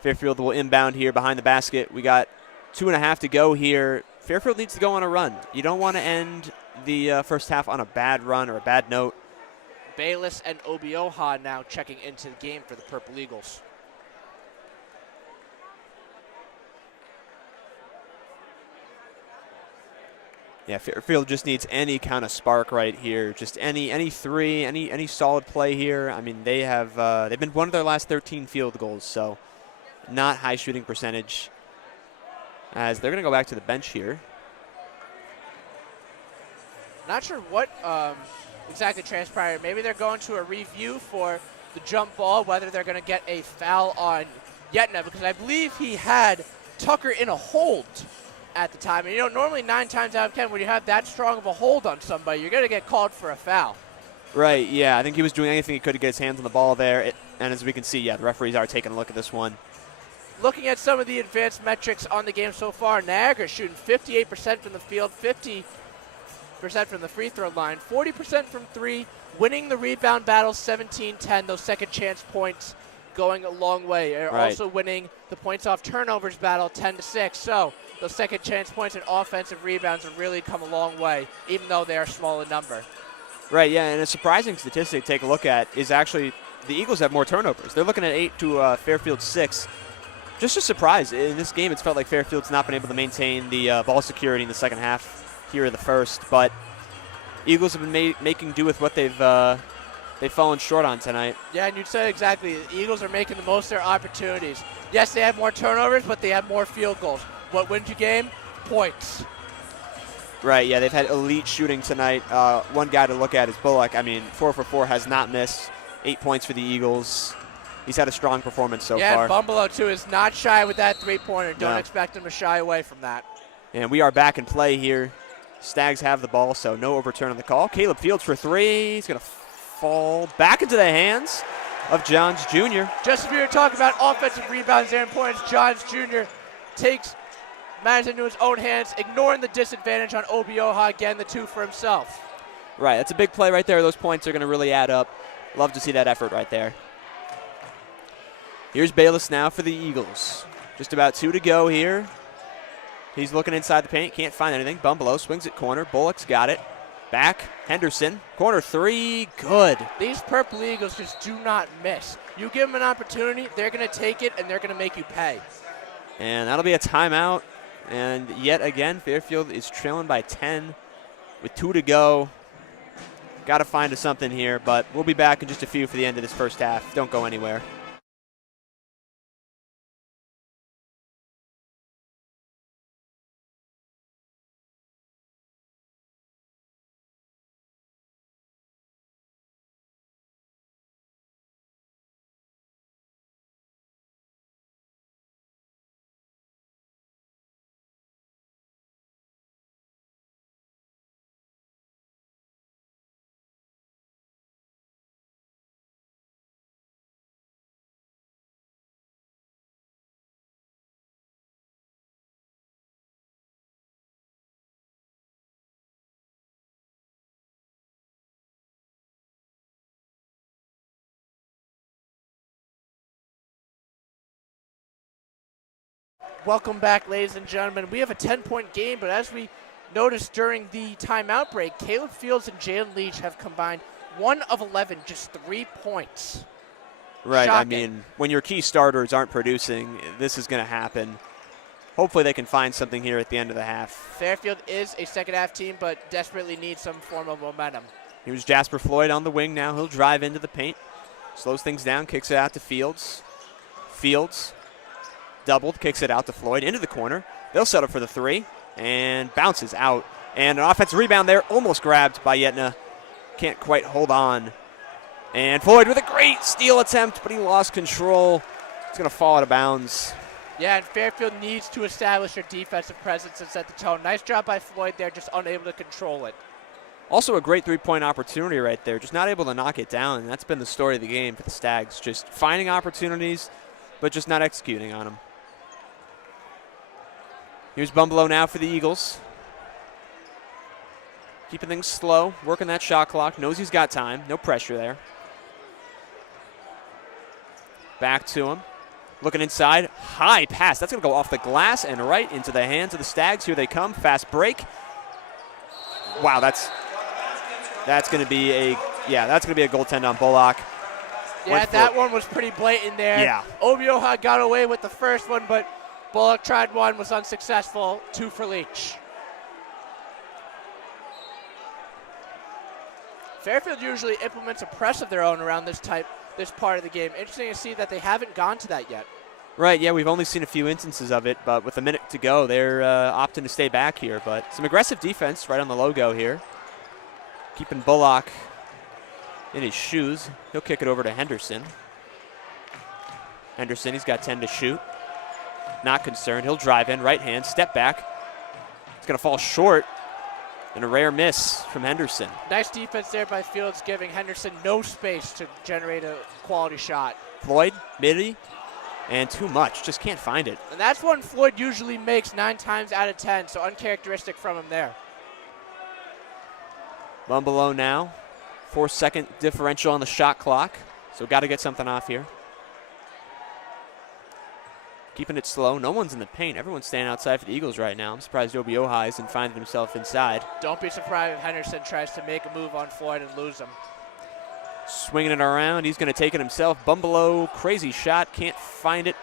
Fairfield will inbound here behind the basket. We got 2.5 to go here. Fairfield needs to go on a run. You don't want to end the first half on a bad run or a bad note. Bayless and Obioha now checking into the game for the Purple Eagles. Yeah, Fairfield just needs any kind of spark right here. Just any 3, any solid play here. They've been one of their last 13 field goals, so not high shooting percentage. As they're going to go back to the bench here. Not sure what exactly transpired. Maybe they're going to a review for the jump ball, whether they're going to get a foul on Yetna, because I believe he had Tucker in a hold at the time. And normally 9 times out of 10, when you have that strong of a hold on somebody, you're going to get called for a foul. Right, yeah. I think he was doing anything he could to get his hands on the ball there. And as we can see, yeah, the referees are taking a look at this one. Looking at some of the advanced metrics on the game so far, Niagara shooting 58% from the field, 50% from the free throw line, 40% from 3, winning the rebound battle 17-10. Those second chance points going a long way. They're also winning the points off turnovers battle 10-6. So those second chance points and offensive rebounds have really come a long way, even though they are small in number. Right, yeah, and a surprising statistic to take a look at is actually the Eagles have more turnovers. They're looking at 8 to Fairfield's 6. Just a surprise. In this game, it's felt like Fairfield's not been able to maintain the ball security in the second half here in the first, but Eagles have been making do with what they've fallen short on tonight. Yeah, and you said exactly. The Eagles are making the most of their opportunities. Yes, they have more turnovers, but they have more field goals. What wins your game? Points. Right, yeah, they've had elite shooting tonight. One guy to look at is Bullock. 4 for 4 has not missed. 8 points for the Eagles. He's had a strong performance so far. Yeah, Bumbelow, too, is not shy with that three-pointer. Don't expect him to shy away from that. And we are back in play here. Stags have the ball, so no overturn on the call. Caleb Fields for three. He's going to fall back into the hands of Johns Jr. Just as we were talking about offensive rebounds there and points, Johns Jr. takes matters into his own hands, ignoring the disadvantage on Obioha, again, the two for himself. Right, that's a big play right there. Those points are going to really add up. Love to see that effort right there. Here's Bayless now for the Eagles. Just about 2 to go here. He's looking inside the paint, can't find anything. Bumbalo swings it corner. Bullock's got it. Back, Henderson. Corner three, good. These Purple Eagles just do not miss. You give them an opportunity, they're going to take it, and they're going to make you pay. And that'll be a timeout. And yet again, Fairfield is trailing by 10 with 2 to go. Got to find something here, but we'll be back in just a few for the end of this first half. Don't go anywhere. Welcome back, ladies and gentlemen. We have a 10-point game, but as we noticed during the timeout break, Caleb Fields and Jalen Leach have combined 1 of 11, just 3 points. Right, Shocking. I mean, when your key starters aren't producing, this is going to happen. Hopefully they can find something here at the end of the half. Fairfield is a second-half team, but desperately needs some form of momentum. Here's Jasper Floyd on the wing now. He'll drive into the paint, slows things down, kicks it out to Fields. Fields doubled, kicks it out to Floyd into the corner. They'll settle for the three and bounces out. And an offensive rebound there, almost grabbed by Yetna. Can't quite hold on. And Floyd with a great steal attempt, but he lost control. It's going to fall out of bounds. Yeah, and Fairfield needs to establish their defensive presence and set the tone. Nice job by Floyd there, just unable to control it. Also a great three-point opportunity right there, just not able to knock it down. And that's been the story of the game for the Stags, just finding opportunities, but just not executing on them. Here's Bumbalo now for the Eagles. Keeping things slow, working that shot clock. Knows he's got time. No pressure there. Back to him. Looking inside. High pass. That's going to go off the glass and right into the hands of the Stags. Here they come. Fast break. Wow, that's going to be a goaltend on Bullock. Yeah, that one was pretty blatant there. Yeah. Obioha got away with the first one, but Bullock tried one, was unsuccessful. 2 for Leach. Fairfield usually implements a press of their own around this part of the game. Interesting to see that they haven't gone to that yet. Right, yeah, we've only seen a few instances of it, but with a minute to go, they're opting to stay back here. But some aggressive defense right on the logo here. Keeping Bullock in his shoes. He'll kick it over to Henderson. Henderson, he's got 10 to shoot. Not concerned. He'll drive in, right hand, step back. It's going to fall short. And a rare miss from Henderson. Nice defense there by Fields, giving Henderson no space to generate a quality shot. Floyd, midi, and too much. Just can't find it. And that's one Floyd usually makes 9 times out of 10, so uncharacteristic from him there. Bumbalo now. 4-second differential on the shot clock. So got to get something off here. Keeping it slow. No one's in the paint. Everyone's staying outside for the Eagles right now. I'm surprised Obioha isn't finding himself inside. Don't be surprised if Henderson tries to make a move on Floyd and lose him. Swinging it around. He's going to take it himself. Bumbalo, crazy shot. Can't find it.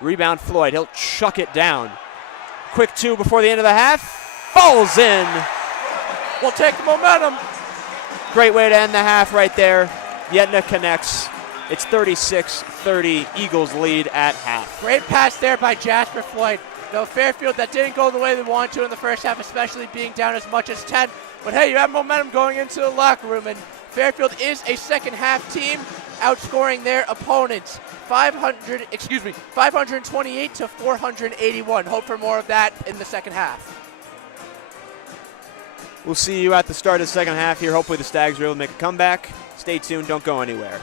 Rebound Floyd. He'll chuck it down. Quick 2 before the end of the half. Falls in. We'll take the momentum. Great way to end the half right there. Yetna connects. It's 36-30, Eagles lead at half. Great pass there by Jasper Floyd. No, Fairfield, that didn't go the way they wanted to in the first half, especially being down as much as 10. But hey, you have momentum going into the locker room, and Fairfield is a second half team, outscoring their opponents 528 to 481. Hope for more of that in the second half. We'll see you at the start of the second half here. Hopefully the Stags are able to make a comeback. Stay tuned. Don't go anywhere.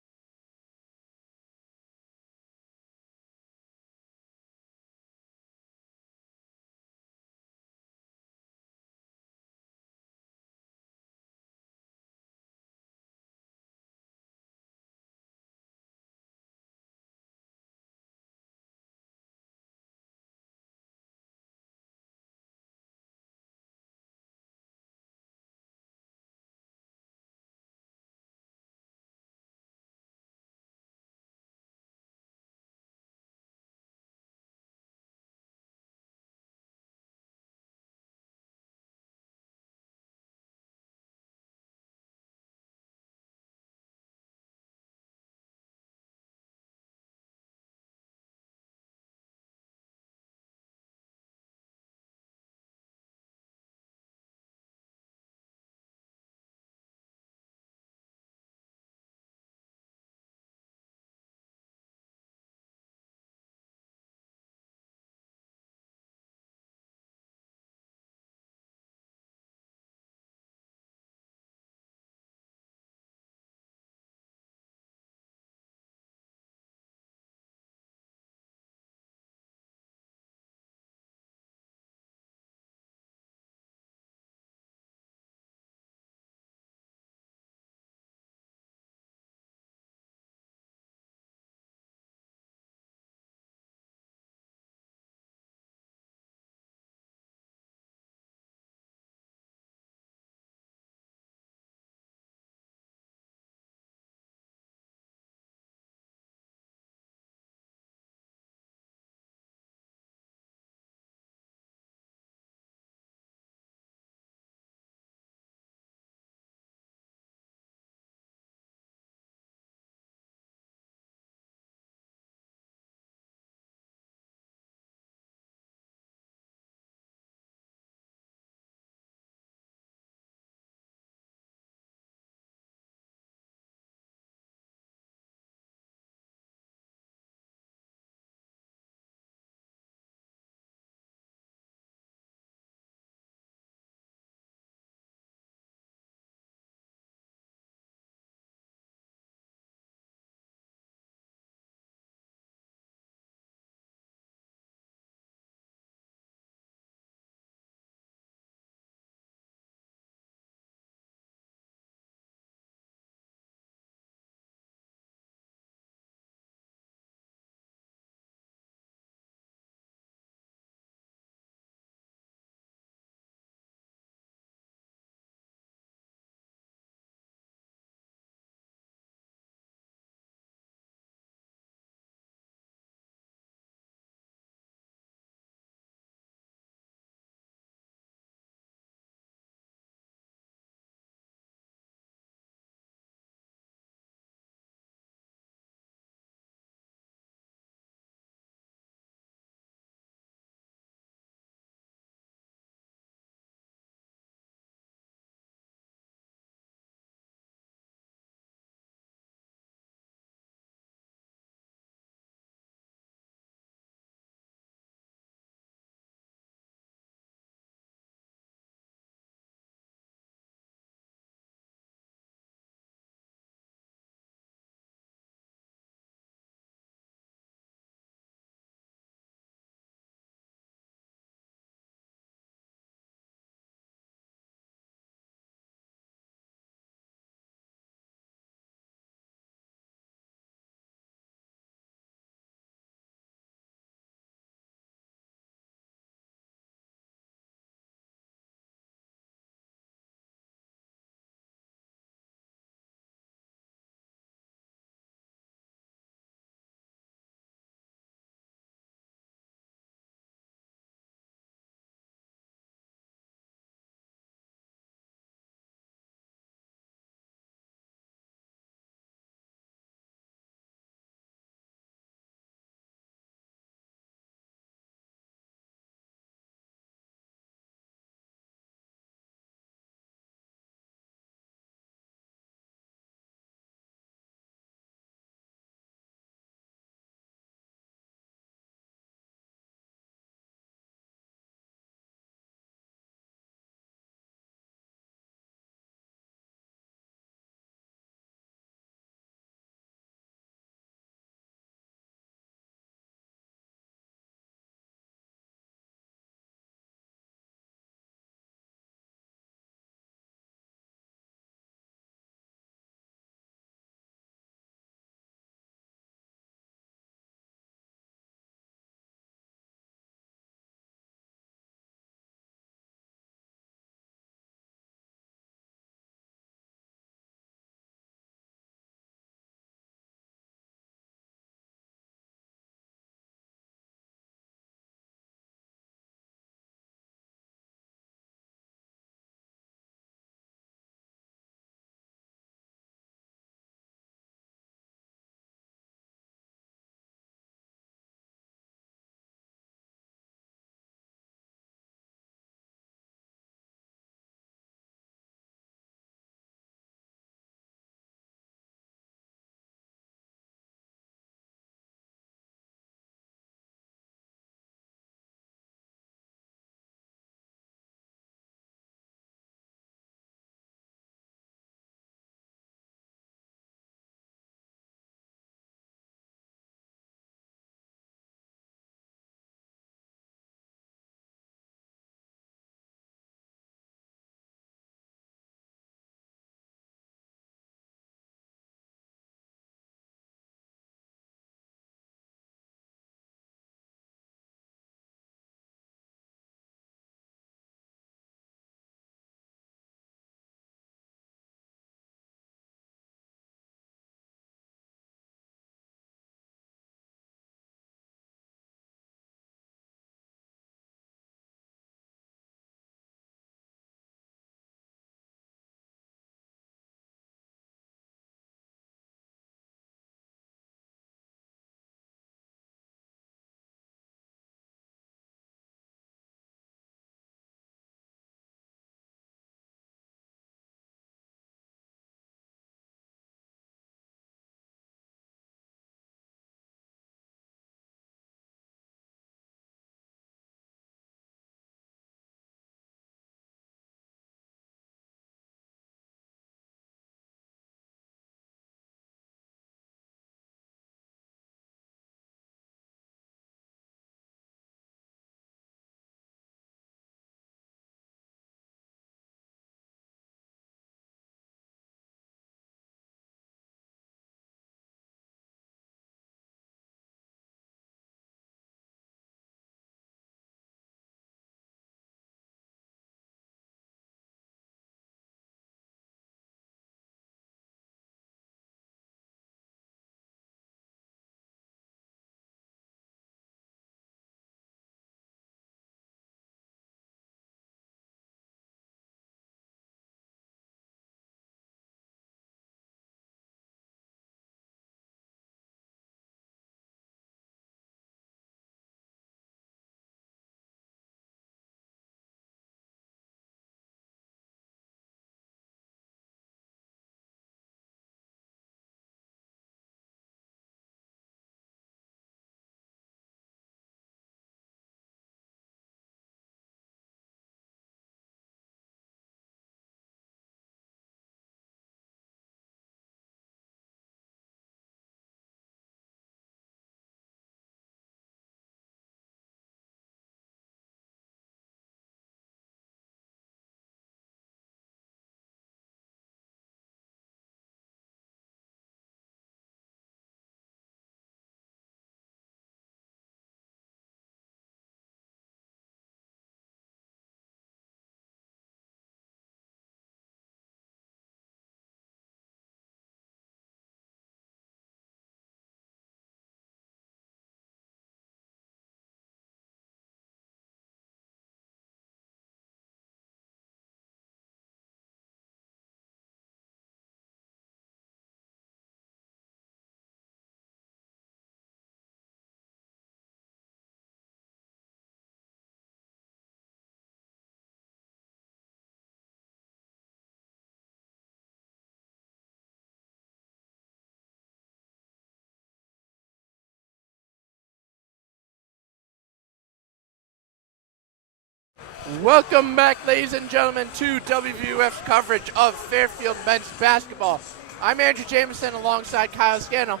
Welcome back, ladies and gentlemen, to WVOF's coverage of Fairfield men's basketball. I'm Andrew Jameson alongside Kyle Scannell.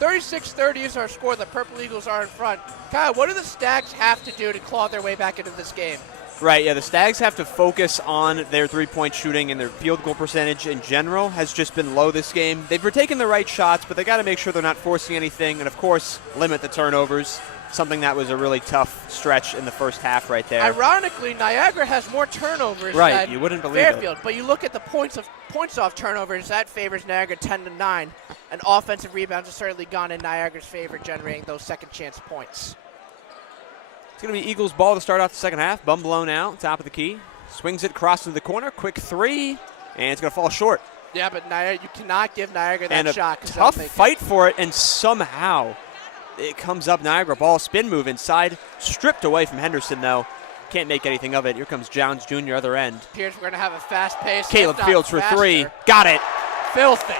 36-30 is our score. The Purple Eagles are in front. Kyle, what do the Stags have to do to claw their way back into this game? Right, yeah, the Stags have to focus on their three-point shooting, and their field goal percentage in general has just been low this game. They've taken the right shots, but they got to make sure they're not forcing anything, and of course, limit the turnovers. Something that was a really tough stretch in the first half right there. Ironically, Niagara has more turnovers than you wouldn't believe Fairfield, it. but you look at the points off turnovers, that favors Niagara 10-9, and offensive rebounds have certainly gone in Niagara's favor, generating those second chance points. It's going to be Eagles ball to start off the second half. Bumbelow now, top of the key. Swings it, crosses the corner, quick three, and it's going to fall short. Yeah, but you cannot give Niagara that and shot. And a tough fight for it, and somehow it comes up. Niagara ball, spin move inside, stripped away from Henderson, though. Can't make anything of it. Here comes Johns Jr., other end. Here's we're going to have a fast pace. Caleb Fields for three. Got it. Filthy.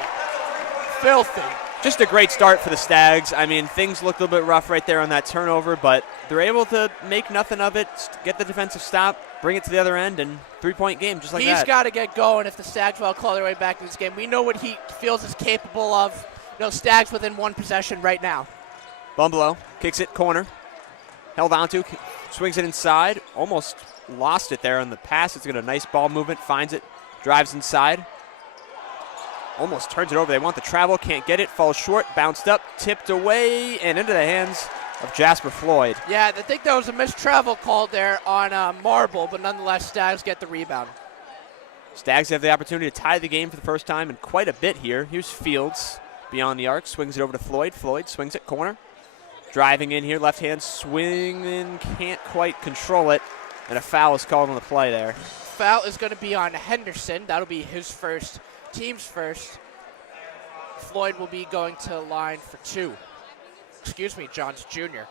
Just a great start for the Stags. I mean, things looked a little bit rough right there on that turnover, but they're able to make nothing of it, get the defensive stop, bring it to the other end, and three-point game just like that. He's got to get going if the Stags will claw their way back in this game. We know what he feels is capable of. Stags within one possession right now. Bumbelow kicks it, corner. Held onto, swings it inside. Almost lost it there on the pass. It's got a nice ball movement, finds it, drives inside. Almost turns it over. They want the travel, can't get it, falls short, bounced up, tipped away, and into the hands of Jasper Floyd. Yeah, I think there was a missed travel called there on Marble, but nonetheless, Stags get the rebound. Stags have the opportunity to tie the game for the first time in quite a bit here. Here's Fields beyond the arc, swings it over to Floyd. Floyd swings it, corner. Driving in here, left hand swinging, can't quite control it, and a foul is called on the play there. Foul is going to be on Henderson. That'll be his first, team's first. Floyd will be going to line for two. Johns Jr.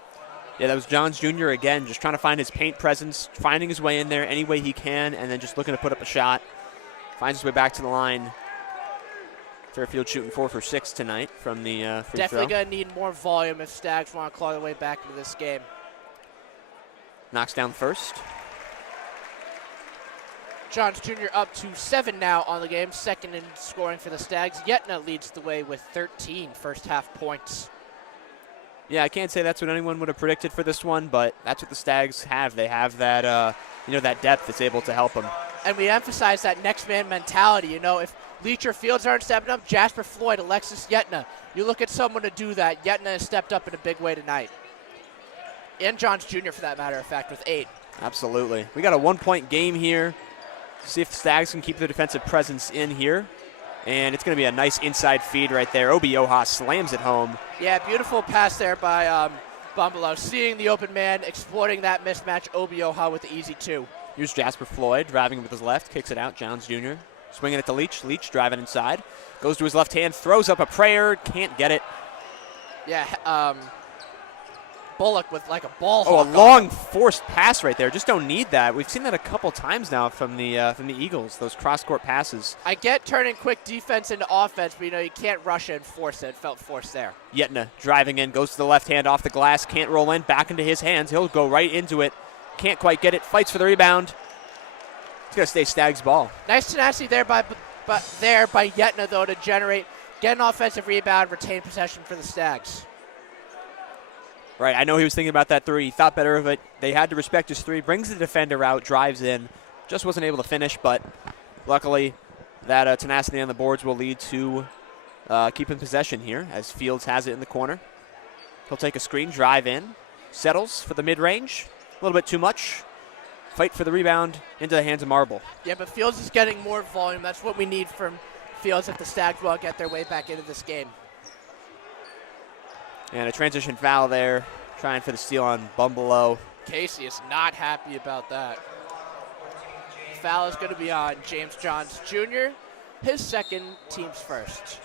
Yeah, that was Johns Jr. again, just trying to find his paint presence, finding his way in there any way he can, and then just looking to put up a shot. Finds his way back to the line. Fairfield shooting 4 for 6 tonight from the free Definitely throw. going to need more volume if Stags want to claw their way back into this game. Knocks down first. Johns Jr. up to 7 now on the game, second in scoring for the Stags. Yetna leads the way with 13 first half points. Yeah, I can't say that's what anyone would have predicted for this one, but that's what the Stags have. They have that, that depth that's able to help them. And we emphasize that next man mentality. If Leach or Fields aren't stepping up, Jasper Floyd, Alexis Yetna. You look at someone to do that. Yetna has stepped up in a big way tonight. And Johns Jr. for that matter of fact with 8. Absolutely. We got a 1-point game here. See if the Stags can keep their defensive presence in here. And it's going to be a nice inside feed right there. Obioha slams it home. Yeah, beautiful pass there by Bumbelow. Seeing the open man, exploiting that mismatch. Obioha with the easy 2. Here's Jasper Floyd driving with his left, kicks it out. Johns Jr. swinging it to Leach. Leach driving inside. Goes to his left hand, throws up a prayer, can't get it. Yeah, Bullock with like a ball. Oh, a long forced pass right there. Just don't need that. We've seen that a couple times now from the Eagles, those cross-court passes. I get turning quick defense into offense, but you can't rush it and force it. It felt forced there. Yetna driving in, goes to the left hand off the glass, can't roll in, back into his hands. He'll go right into it. Can't quite get it, fights for the rebound. It's going to stay Stags ball. Nice tenacity there by Yetna, though, to get an offensive rebound, retain possession for the Stags. Right, I know he was thinking about that three. He thought better of it. They had to respect his three. Brings the defender out, drives in. Just wasn't able to finish, but luckily that tenacity on the boards will lead to keeping possession here as Fields has it in the corner. He'll take a screen, drive in, settles for the mid-range. A little bit too much. Fight for the rebound into the hands of Marble. Yeah, but Fields is getting more volume. That's what we need from Fields if the Stags will get their way back into this game. And a transition foul there, trying for the steal on Bumbelow. Casey is not happy about that. Foul is going to be on James Johns Jr., his second, team's first.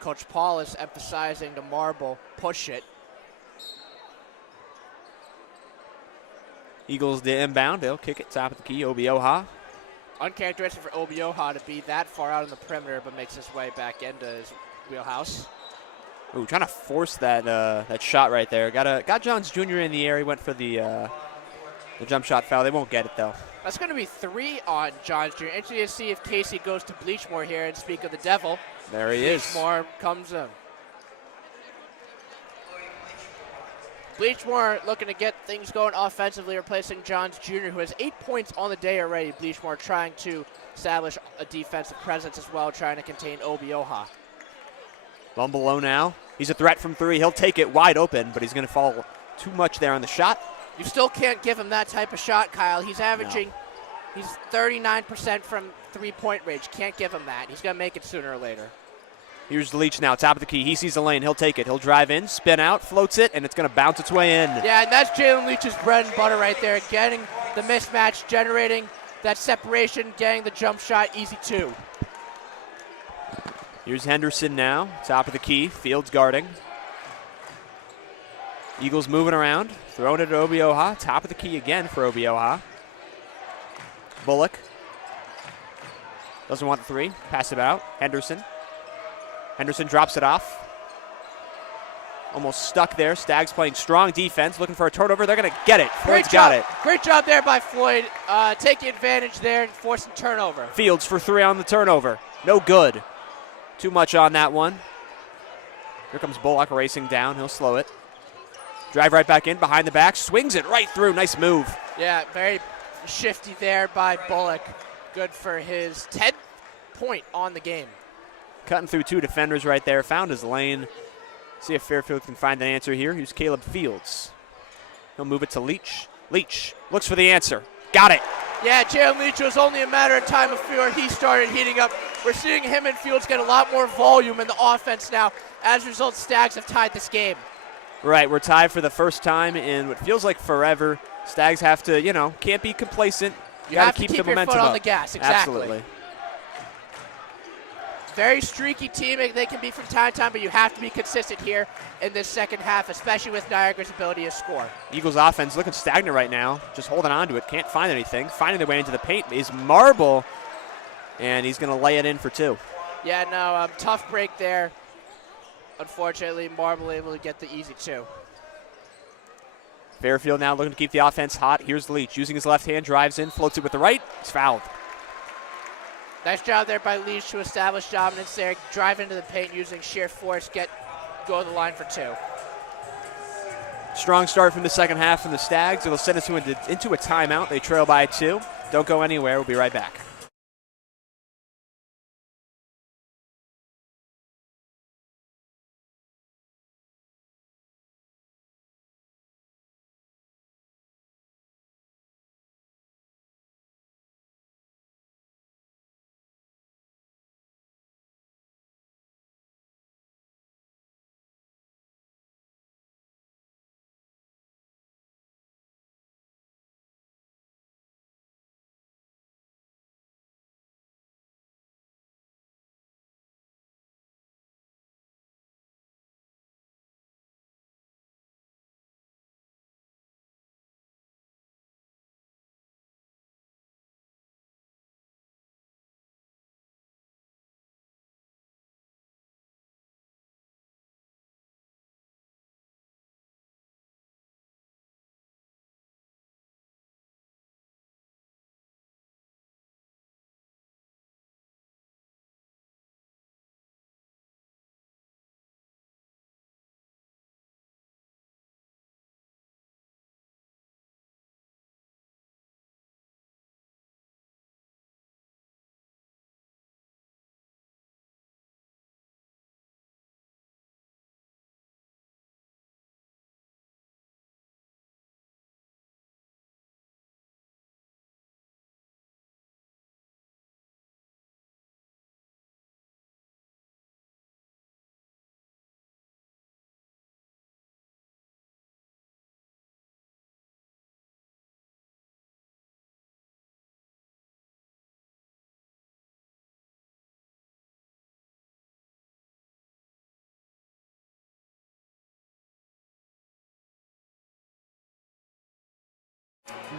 Coach Paul is emphasizing to Marble, push it. Eagles the inbound. They'll kick it top of the key. Obioha. Uncharacteristic for Obioha to be that far out on the perimeter, but makes his way back into his wheelhouse. Ooh, trying to force that shot right there. Got Johns Jr. in the air. He went for the jump shot foul. They won't get it though. That's going to be 3 on Johns Jr. Interesting to see if Casey goes to Bleachmore here and speak of the devil. There he is. Bleachmore comes in. Bleachmore looking to get things going offensively, replacing Johns Jr., who has 8 points on the day already. Bleachmore trying to establish a defensive presence as well, trying to contain WVOF. Bum below now. He's a threat from 3. He'll take it wide open, but he's going to fall too much there on the shot. You still can't give him that type of shot, Kyle. He's averaging, he's 39% from three-point range. Can't give him that. He's going to make it sooner or later. Here's Leach now, top of the key. He sees the lane. He'll take it. He'll drive in, spin out, floats it, and it's going to bounce its way in. Yeah, and that's Jalen Leach's bread and butter right there, getting the mismatch, generating that separation, getting the jump shot, easy 2. Here's Henderson now, top of the key. Fields guarding. Eagles moving around, throwing it at Obioha. Top of the key again for Obioha. Bullock doesn't want the 3. Pass it out. Henderson. Henderson drops it off. Almost stuck there. Stags playing strong defense, looking for a turnover. They're going to get it. Floyd's got it. Great job there by Floyd. Taking advantage there and forcing turnover. Fields for 3 on the turnover. No good. Too much on that one. Here comes Bullock racing down. He'll slow it. Drive right back in, behind the back. Swings it right through. Nice move. Yeah, very shifty there by Bullock. Good for his 10th point on the game. Cutting through 2 defenders right there. Found his lane. See if Fairfield can find an answer here. Here's Caleb Fields. He'll move it to Leach. Leach looks for the answer. Got it. Yeah, Jalen Leach, was only a matter of time before he started heating up. We're seeing him and Fields get a lot more volume in the offense now. As a result, Stags have tied this game. Right, we're tied for the first time in what feels like forever. Stags have to, can't be complacent. You have to keep your the momentum foot on up. the gas, exactly. Absolutely. Very streaky team they can be from time to time, but you have to be consistent here in this second half, especially with Niagara's ability to score. Eagles offense looking stagnant right now, just holding on to it, can't find anything. Finding their way into the paint is Marble, and he's going to lay it in for 2. Yeah, no, tough break there. Unfortunately, Marble able to get the easy 2. Fairfield now looking to keep the offense hot. Here's Leach using his left hand, drives in, floats it with the right. He's fouled. Nice job there by Leach to establish dominance there, drive into the paint using sheer force, go to the line for 2. Strong start from the second half from the Stags. It'll send us into a timeout. They trail by 2. Don't go anywhere. We'll be right back.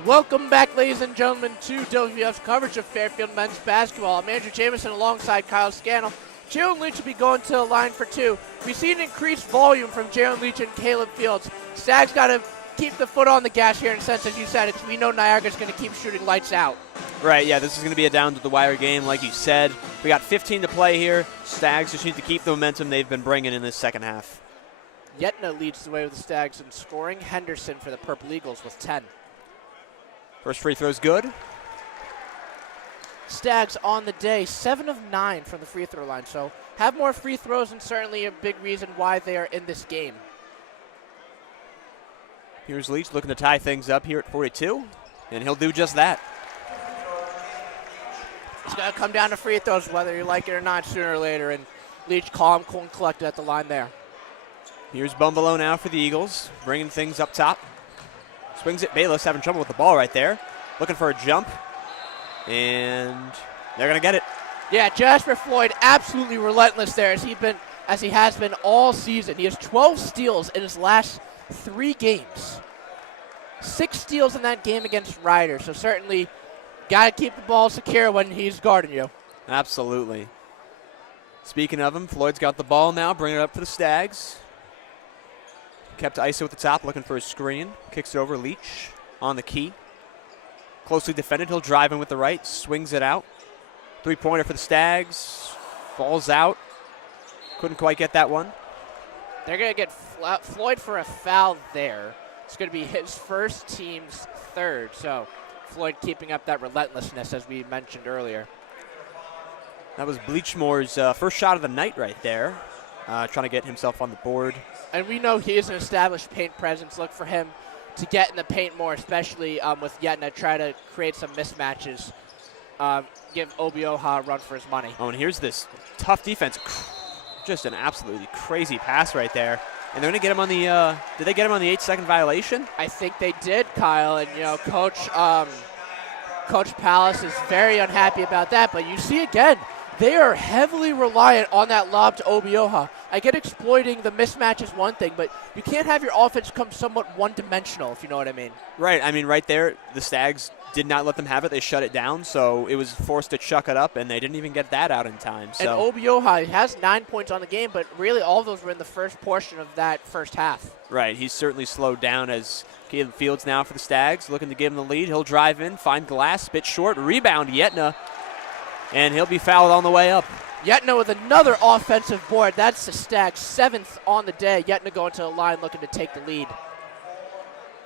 Welcome back, ladies and gentlemen, to WVOF's coverage of Fairfield men's basketball. I'm Andrew Jamison alongside Kyle Scannell. Jalen Leach will be going to the line for 2. We see an increased volume from Jalen Leach and Caleb Fields. Stags got to keep the foot on the gas here in a sense, as you said. We know Niagara's going to keep shooting lights out. Right, yeah, this is going to be a down-to-the-wire game, like you said. We got 15 to play here. Stags just need to keep the momentum they've been bringing in this second half. Yetna leads the way with the Stags in scoring. Henderson for the Purple Eagles with 10. First free throw's good. Stags on the day, 7 of 9 from the free throw line. So have more free throws, and certainly a big reason why they are in this game. Here's Leach looking to tie things up here at 42, and he'll do just that. It's going to come down to free throws, whether you like it or not, sooner or later. And Leach calm, cool, and collected at the line there. Here's Bumbelow now for the Eagles, bringing things up top. Swings it. Bayless having trouble with the ball right there. Looking for a jump. And they're going to get it. Yeah, Jasper Floyd absolutely relentless there as he has been all season. He has 12 steals in his last 3 games. 6 steals in that game against Ryder. So certainly got to keep the ball secure when he's guarding you. Absolutely. Speaking of him, Floyd's got the ball now, bringing it up for the Stags. Kept ISO at the top, looking for a screen. Kicks it over, Leach on the key. Closely defended, he'll drive in with the right, swings it out. 3-pointer for the Stags, falls out. Couldn't quite get that one. They're going to get Floyd for a foul there. It's going to be his first, team's 3rd. So Floyd keeping up that relentlessness, as we mentioned earlier. That was Bleachmore's first shot of the night right there. Trying to get himself on the board. And we know he is an established paint presence. Look for him to get in the paint more, especially with Yetna. Try to create some mismatches. Give Obioha a run for his money. Oh, and here's this tough defense. Just an absolutely crazy pass right there. And they're going to get him on the, did they get him on the 8-second violation? I think they did, Kyle. And, Coach Palace is very unhappy about that. But you see again, they are heavily reliant on that lob to Obioha. I get exploiting the mismatch is one thing, but you can't have your offense come somewhat one-dimensional, if you know what I mean. Right. I mean, right there, the Stags did not let them have it. They shut it down, so it was forced to chuck it up, and they didn't even get that out in time. So. And Obioha has 9 points on the game, but really all of those were in the first portion of that first half. Right. He's certainly slowed down as Caleb Fields now for the Stags, looking to give him the lead. He'll drive in, find glass, bit short, rebound Yetna, and he'll be fouled on the way up. Yetna with another offensive board. That's the Stags' 7th on the day. Yetna going to the line looking to take the lead.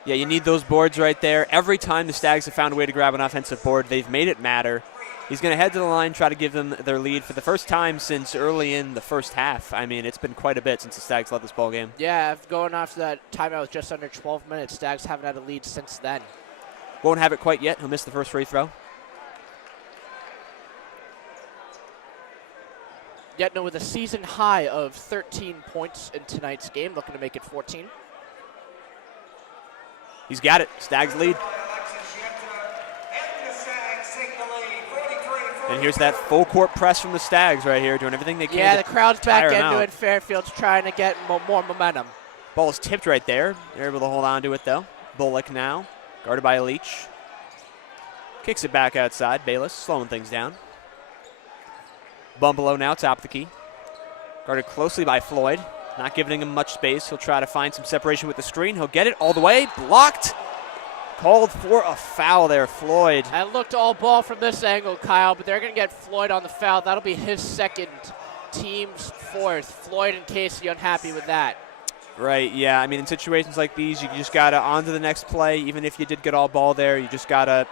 Yeah, you need those boards right there. Every time the Stags have found a way to grab an offensive board, they've made it matter. He's going to head to the line, try to give them their lead for the first time since early in the first half. I mean, it's been quite a bit since the Stags led this ball game. Yeah, going after that timeout with just under 12 minutes. Stags haven't had a lead since then. Won't have it quite yet. He'll miss the first free throw. Yetna with a season high of 13 points in tonight's game, looking to make it 14. He's got it. Stags lead. And here's that full court press from the Stags right here, doing everything they can. Yeah, the crowd's back into out. it. Fairfield's trying to get more momentum. Ball is tipped right there. They're able to hold on to it, though. Bullock now, guarded by Leach. Kicks it back outside. Bayless slowing things down. Bumbelow now, top of the key. Guarded closely by Floyd. Not giving him much space. He'll try to find some separation with the screen. He'll get it all the way. Blocked. Called for a foul there, Floyd. That looked all ball from this angle, Kyle, but they're going to get Floyd on the foul. That'll be his 2nd, team's 4th. Floyd and Casey unhappy with that. Right, yeah. I mean, in situations like these, you just got to on to the next play. Even if you did get all ball there, you just got to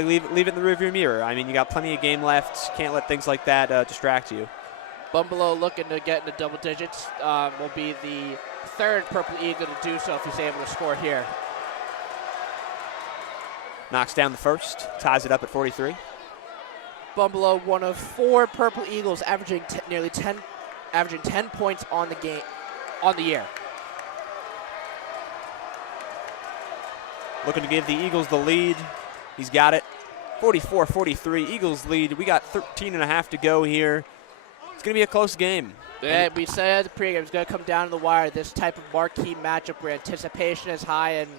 leave it in the rearview mirror. I mean, you got plenty of game left. Can't let things like that distract you. Bumbelow looking to get into double digits. Will be the 3rd Purple Eagle to do so if he's able to score here. Knocks down the first, ties it up at 43. Bumbelow, one of 4 Purple Eagles, averaging 10 points on the game, on the year. Looking to give the Eagles the lead. He's got it. 44-43, Eagles lead. We got 13 and a half to go here. It's going to be a close game. Yeah, we said at the pregame it's going to come down to the wire. This type of marquee matchup where anticipation is high and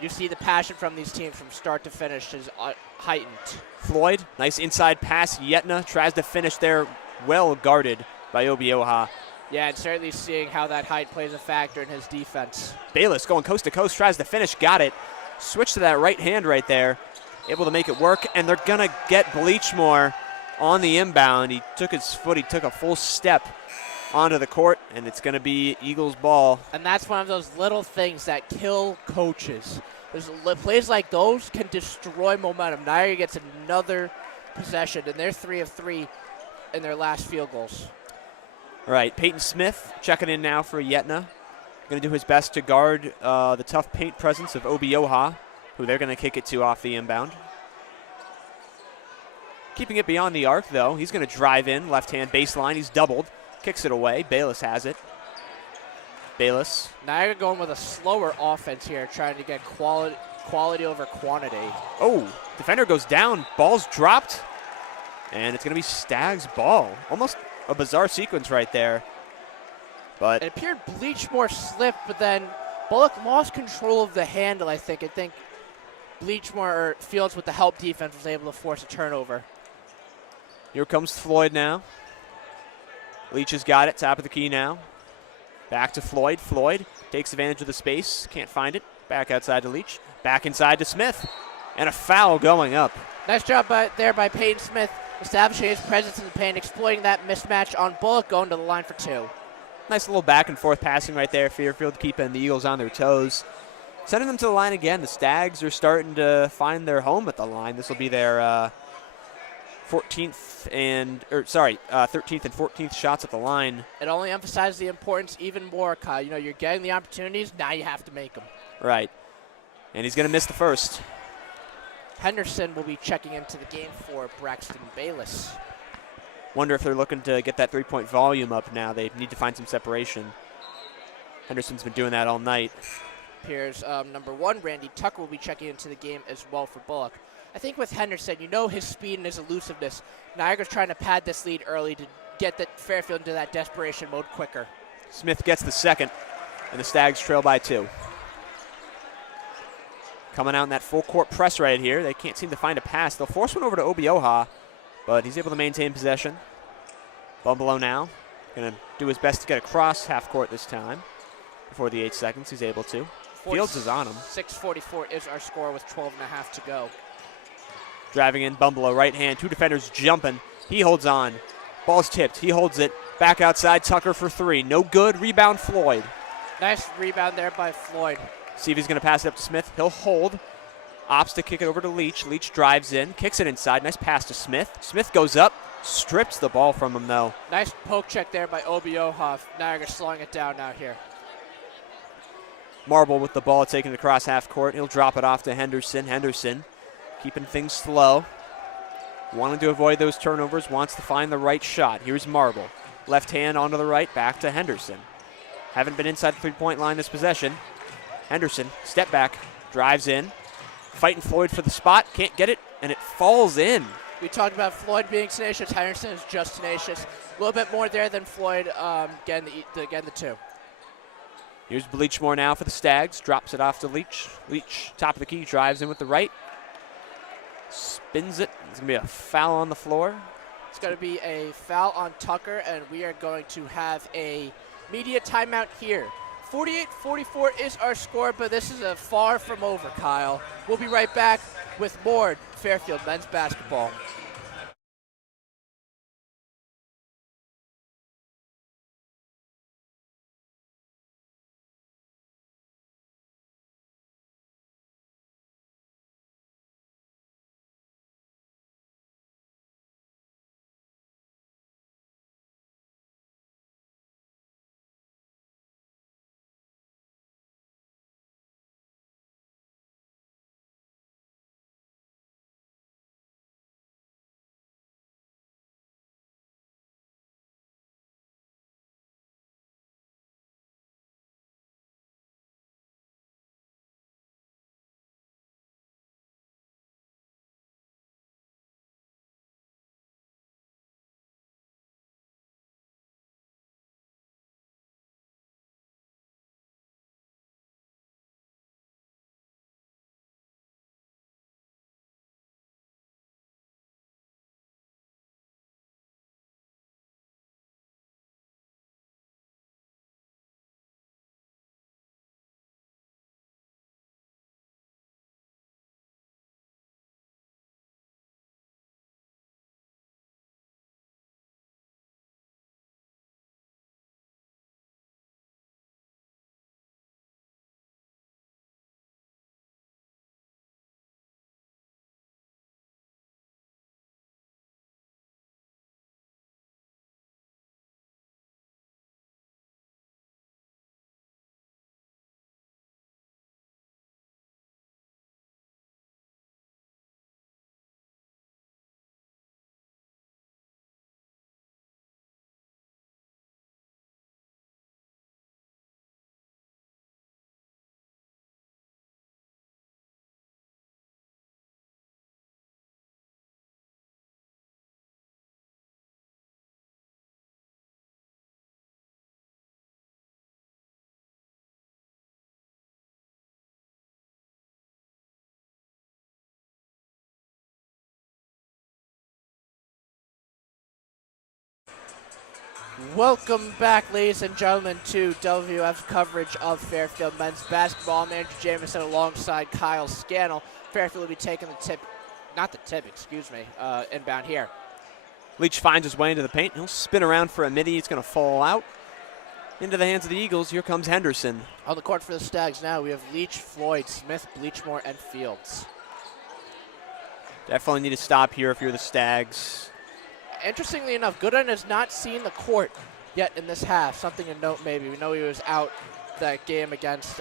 you see the passion from these teams from start to finish is heightened. Floyd, nice inside pass. Yetna tries to finish there well guarded by Obioha. Yeah, and certainly seeing how that height plays a factor in his defense. Bayless going coast to coast, tries to finish, got it. Switch to that right hand right there, able to make it work, and they're going to get Bleachmore on the inbound. He took his foot, he took a full step onto the court, and it's going to be Eagles ball. And that's one of those little things that kill coaches. Plays like those can destroy momentum. Niagara gets another possession, and they're 3 of 3 in their last field goals. All right, Peyton Smith checking in now for Yetna. Going to do his best to guard the tough paint presence of Obioha, who they're going to kick it to off the inbound. Keeping it beyond the arc, though. He's going to drive in, left-hand baseline. He's doubled, kicks it away. Bayless has it. Bayless. Niagara going with a slower offense here, trying to get quality over quantity. Oh, defender goes down. Ball's dropped, and it's going to be Staggs' ball. Almost a bizarre sequence right there. But it appeared Bleachmore slipped, but then Bullock lost control of the handle, I think. I think Bleachmore or Fields with the help defense was able to force a turnover. Here comes Floyd now. Leach has got it, top of the key now. Back to Floyd. Floyd takes advantage of the space, can't find it. Back outside to Leach. Back inside to Smith. And a foul going up. Nice job there by Peyton Smith, establishing his presence in the paint, exploiting that mismatch on Bullock, going to the line for 2. Nice little back and forth passing right there. Fairfield keeping the Eagles on their toes. Sending them to the line again. The Stags are starting to find their home at the line. This will be their 13th and 14th shots at the line. It only emphasizes the importance even more, Kyle. You know, you're getting the opportunities, now you have to make them. Right. And he's going to miss the first. Henderson will be checking into the game for Braxton Bayless. Wonder if they're looking to get that three-point volume up now. They need to find some separation. Henderson's been doing that all night. Here's number 1, Randy Tucker, will be checking into the game as well for Bullock. I think with Henderson, you know his speed and his elusiveness. Niagara's trying to pad this lead early to get the Fairfield into that desperation mode quicker. Smith gets the second, and the Stags trail by 2. Coming out in that full-court press right here. They can't seem to find a pass. They'll force one over to Obioha, but he's able to maintain possession. Bumbalo now going to do his best to get across half court this time. Before the 8 seconds, he's able to. Fields is on him. 6:44 is our score with 12.5 to go. Driving in, Bumbalo, right hand. 2 defenders jumping. He holds on. Ball's tipped. He holds it. Back outside, Tucker for 3. No good. Rebound, Floyd. Nice rebound there by Floyd. See if he's going to pass it up to Smith. He'll hold. Opts to kick it over to Leach. Leach drives in, kicks it inside. Nice pass to Smith. Smith goes up, strips the ball from him, though. Nice poke check there by Obioha. Niagara slowing it down now here. Marble with the ball taken across half court. He'll drop it off to Henderson. Henderson keeping things slow. Wanting to avoid those turnovers, wants to find the right shot. Here's Marble. Left hand onto the right, back to Henderson. Haven't been inside the three-point line this possession. Henderson, step back, drives in. Fighting Floyd for the spot, can't get it, and it falls in. We talked about Floyd being tenacious. Henderson is just tenacious. A little bit more there than Floyd getting the 2. Here's Bleachmore now for the Stags. Drops it off to Leach. Leach, top of the key, drives in with the right. Spins it. It's going to be a foul on the floor. It's going to be a foul on Tucker, and we are going to have a media timeout here. 48-44 is our score, but this is a far from over, Kyle. We'll be right back with more Fairfield men's basketball. Welcome back, ladies and gentlemen, to WVOF's coverage of Fairfield men's basketball. I'm Andrew Jamison alongside Kyle Scannell. Fairfield will be taking inbound here. Leach finds his way into the paint. He'll spin around for a midi. It's going to fall out into the hands of the Eagles. Here comes Henderson. On the court for the Stags now, we have Leach, Floyd, Smith, Bleachmore, and Fields. Definitely need to stop here if you're the Stags. Interestingly enough, Goodine has not seen the court yet in this half. Something to note maybe. We know he was out that game against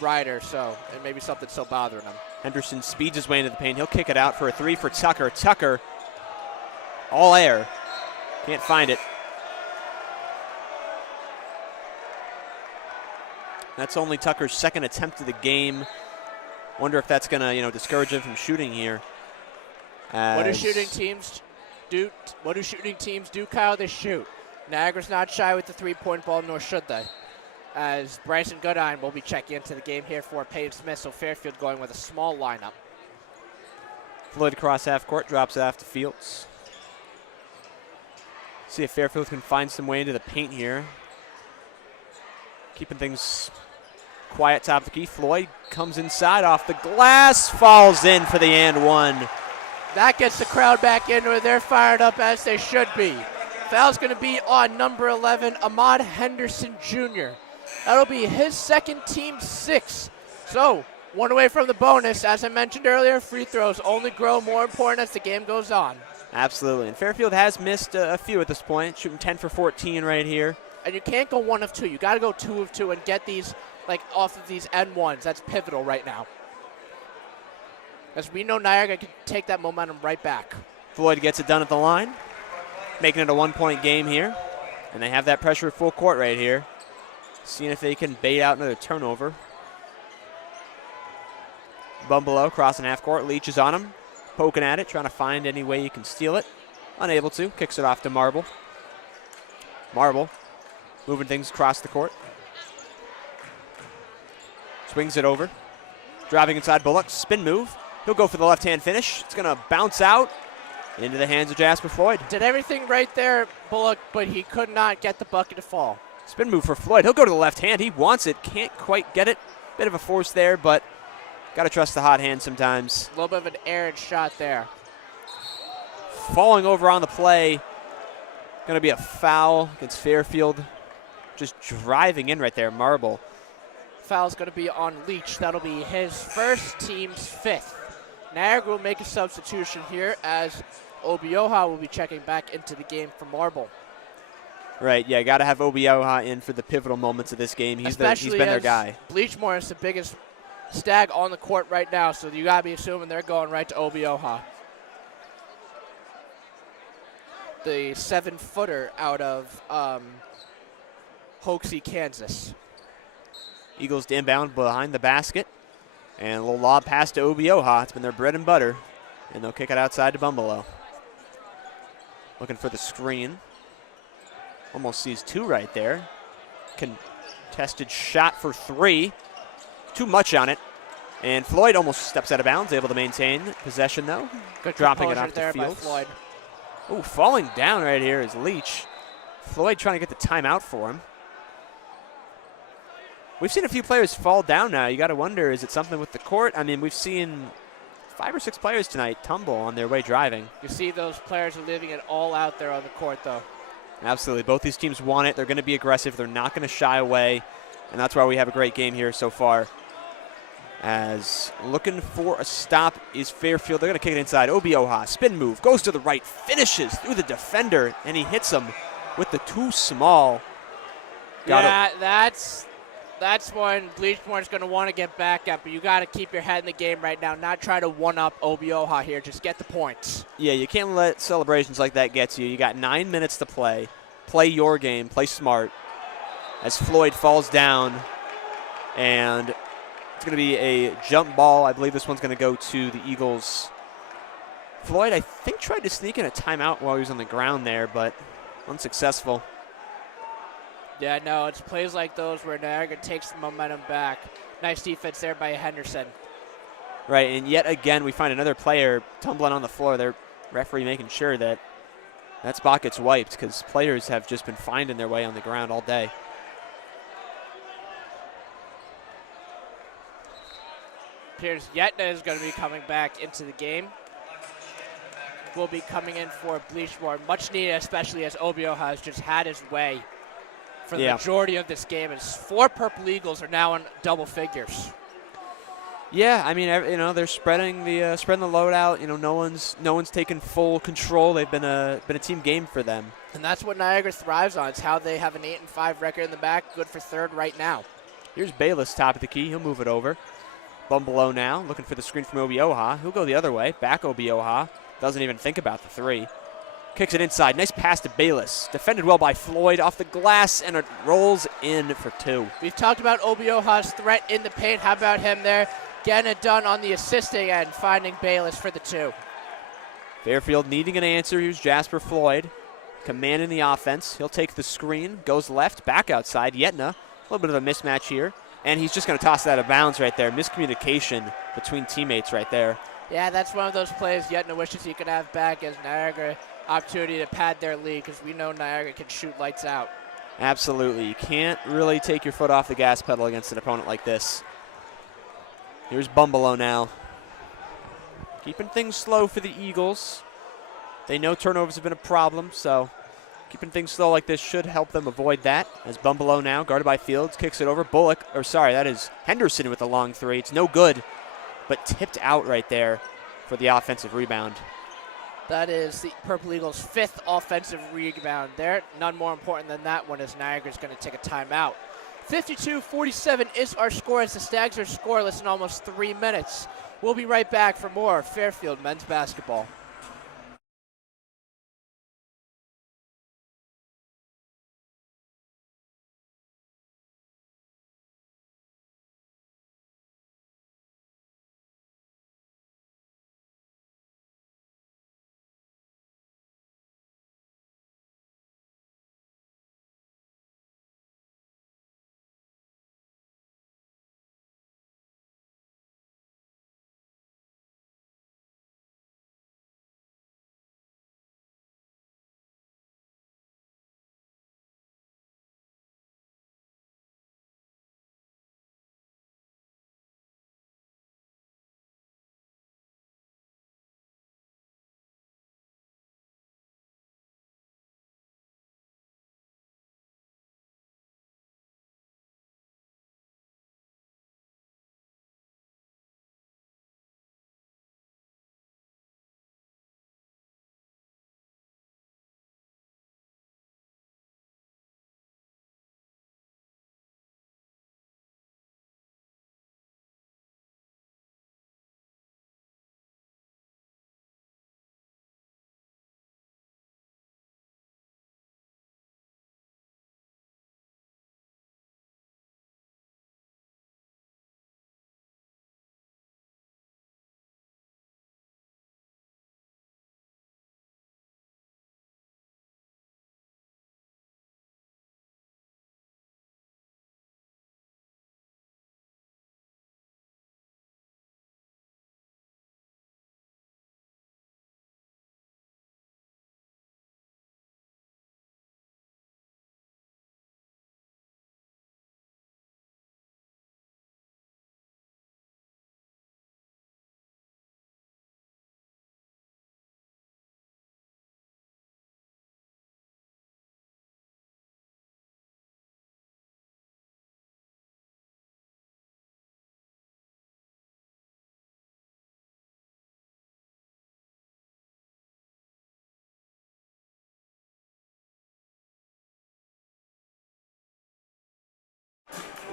Ryder, so it may be something still bothering him. Henderson speeds his way into the paint. He'll kick it out for a three for Tucker. Tucker, all air. Can't find it. That's only Tucker's second attempt of the game. Wonder if that's going to, discourage him from shooting here. What do shooting teams do, Kyle? They shoot. Niagara's not shy with the three-point ball, nor should they. As Bryson Goodine will be checking into the game here for Peyton Smith, so Fairfield going with a small lineup. Floyd across half court, drops it off to Fields. See if Fairfield can find some way into the paint here. Keeping things quiet top of the key. Floyd comes inside off the glass, falls in for the and one. That gets the crowd back into it. They're fired up as they should be. Foul's going to be on number 11, Ahmad Henderson Jr. That'll be his second, team 6. So, one away from the bonus. As I mentioned earlier, free throws only grow more important as the game goes on. Absolutely. And Fairfield has missed a few at this point, shooting 10 for 14 right here. And you can't go 1 of 2. You got to go 2 of 2 and get these off of these N1s. That's pivotal right now. As we know, Niagara can take that momentum right back. Floyd gets it done at the line, making it a 1-point game here. And they have that pressure at full court right here. Seeing if they can bait out another turnover. Bumbleau crossing half court. Leach is on him, poking at it, trying to find any way he can steal it. Unable to. Kicks it off to Marble. Marble moving things across the court. Swings it over. Driving inside Bullock. Spin move. He'll go for the left-hand finish. It's going to bounce out into the hands of Jasper Floyd. Did everything right there, Bullock, but he could not get the bucket to fall. Spin move for Floyd. He'll go to the left hand. He wants it. Can't quite get it. Bit of a force there, but got to trust the hot hand sometimes. A little bit of an errant shot there. Falling over on the play. Going to be a foul against Fairfield. Just driving in right there, Marble. Foul's going to be on Leach. That'll be his first, team's 5th. Niagara will make a substitution here as Obioha will be checking back into the game for Marble. Right, yeah, got to have Obioha in for the pivotal moments of this game. He's been their guy. Bleachmore is the biggest Stag on the court right now, so you got to be assuming they're going right to Obioha. The 7-footer out of Hoxie, Kansas. Eagles to inbound behind the basket. And a little lob pass to Obioha. It's been their bread and butter. And they'll kick it outside to Bumbleau. Looking for the screen. Almost sees 2 right there. Contested shot for 3. Too much on it. And Floyd almost steps out of bounds. Able to maintain possession, though. Good dropping it off there to Fields. by Floyd. Oh, falling down right here is Leach. Floyd trying to get the timeout for him. We've seen a few players fall down now. You got to wonder, is it something with the court? I mean, we've seen 5 or 6 players tonight tumble on their way driving. You see those players are leaving it all out there on the court, though. Absolutely. Both these teams want it. They're going to be aggressive. They're not going to shy away. And that's why we have a great game here so far. As looking for a stop is Fairfield. They're going to kick it inside. Obioha, spin move, goes to the right, finishes through the defender, and he hits him with the too small. That's when Bleachmore is going to want to get back at, but you got to keep your head in the game right now, not try to one-up Obioha here. Just get the points. Yeah, you can't let celebrations like that get to you. You got 9 minutes to play. Play your game. Play smart. As Floyd falls down, and it's going to be a jump ball. I believe this one's going to go to the Eagles. Floyd, I think, tried to sneak in a timeout while he was on the ground there, but unsuccessful. Yeah, no, it's plays like those where Niagara takes the momentum back. Nice defense there by Henderson. Right, and yet again we find another player tumbling on the floor. Their referee making sure that that spot gets wiped because players have just been finding their way on the ground all day. Appears Yetna is going to be coming back into the game. Will be coming in for Bleachmore. Much needed, especially as Obioha has just had his way for the majority of this game. As 4 Purple Eagles are now in double figures. Yeah, I mean, they're spreading the load out. No one's taken full control. They've been a team game for them. And that's what Niagara thrives on. It's how they have an 8-5 record in the back, good for third right now. Here's Bayless, top of the key. He'll move it over. Bumbelow now, looking for the screen from Obioha. He'll go the other way. Back Obioha. Doesn't even think about the 3. Kicks it inside. Nice pass to Bayless. Defended well by Floyd off the glass, and it rolls in for 2. We've talked about Obioha's threat in the paint. How about him there? Getting it done on the assisting end, finding Bayless for the 2. Fairfield needing an answer. Here's Jasper Floyd, commanding the offense. He'll take the screen, goes left, back outside. Yetna, a little bit of a mismatch here. And he's just going to toss it out of bounds right there. Miscommunication between teammates right there. Yeah, that's one of those plays Yetna wishes he could have back as Niagara opportunity to pad their lead because we know Niagara can shoot lights out. Absolutely. You can't really take your foot off the gas pedal against an opponent like this. Here's Bumbelow now. Keeping things slow for the Eagles. They know turnovers have been a problem, so keeping things slow like this should help them avoid that. As Bumbelow now, guarded by Fields, kicks it over. That is Henderson with a long 3. It's no good, but tipped out right there for the offensive rebound. That is the Purple Eagles' 5th offensive rebound there. None more important than that one as Niagara's going to take a timeout. 52-47 is our score as the Stags are scoreless in almost 3 minutes. We'll be right back for more Fairfield men's basketball.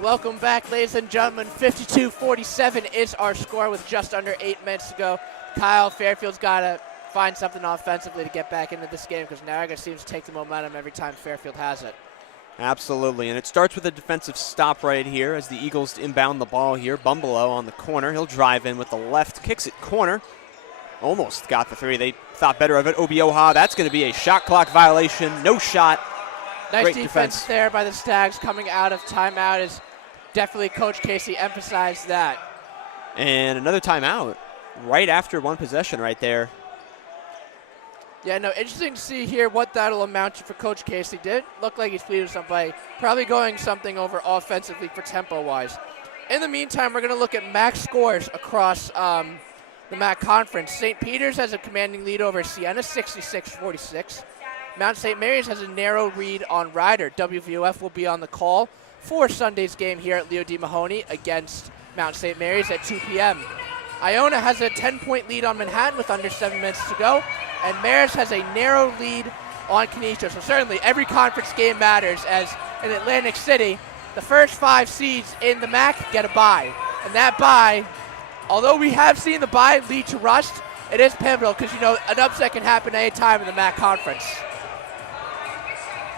Welcome back, ladies and gentlemen. 52-47 is our score with just under 8 minutes to go. Kyle, Fairfield's got to find something offensively to get back into this game because Niagara seems to take the momentum every time Fairfield has it. Absolutely, and it starts with a defensive stop right here as the Eagles inbound the ball here. Bumbelow on the corner. He'll drive in with the left, kicks it corner. Almost got the 3. They thought better of it. Obioha, that's going to be a shot clock violation. No shot. Nice Great defense there by the Stags coming out of timeout is definitely Coach Casey emphasized that. And another timeout right after one possession right there. Yeah, no, interesting to see here what that'll amount to for Coach Casey. Did look like he's pleased with somebody. Probably going something over offensively for tempo-wise. In the meantime, we're going to look at MAC scores across the MAC Conference. St. Peter's has a commanding lead over Siena, 66-46. Mount St. Mary's has a narrow lead on Ryder. WVOF will be on the call for Sunday's game here at Leo D. Mahoney against Mount St. Mary's at 2 p.m. Iona has a 10-point lead on Manhattan with under 7 minutes to go, and Marist has a narrow lead on Canistro. So certainly every conference game matters, as in Atlantic City, the first 5 seeds in the MAC get a bye. And that bye, although we have seen the bye lead to rust, it is pivotal because, you know, an upset can happen any time in the MAC conference.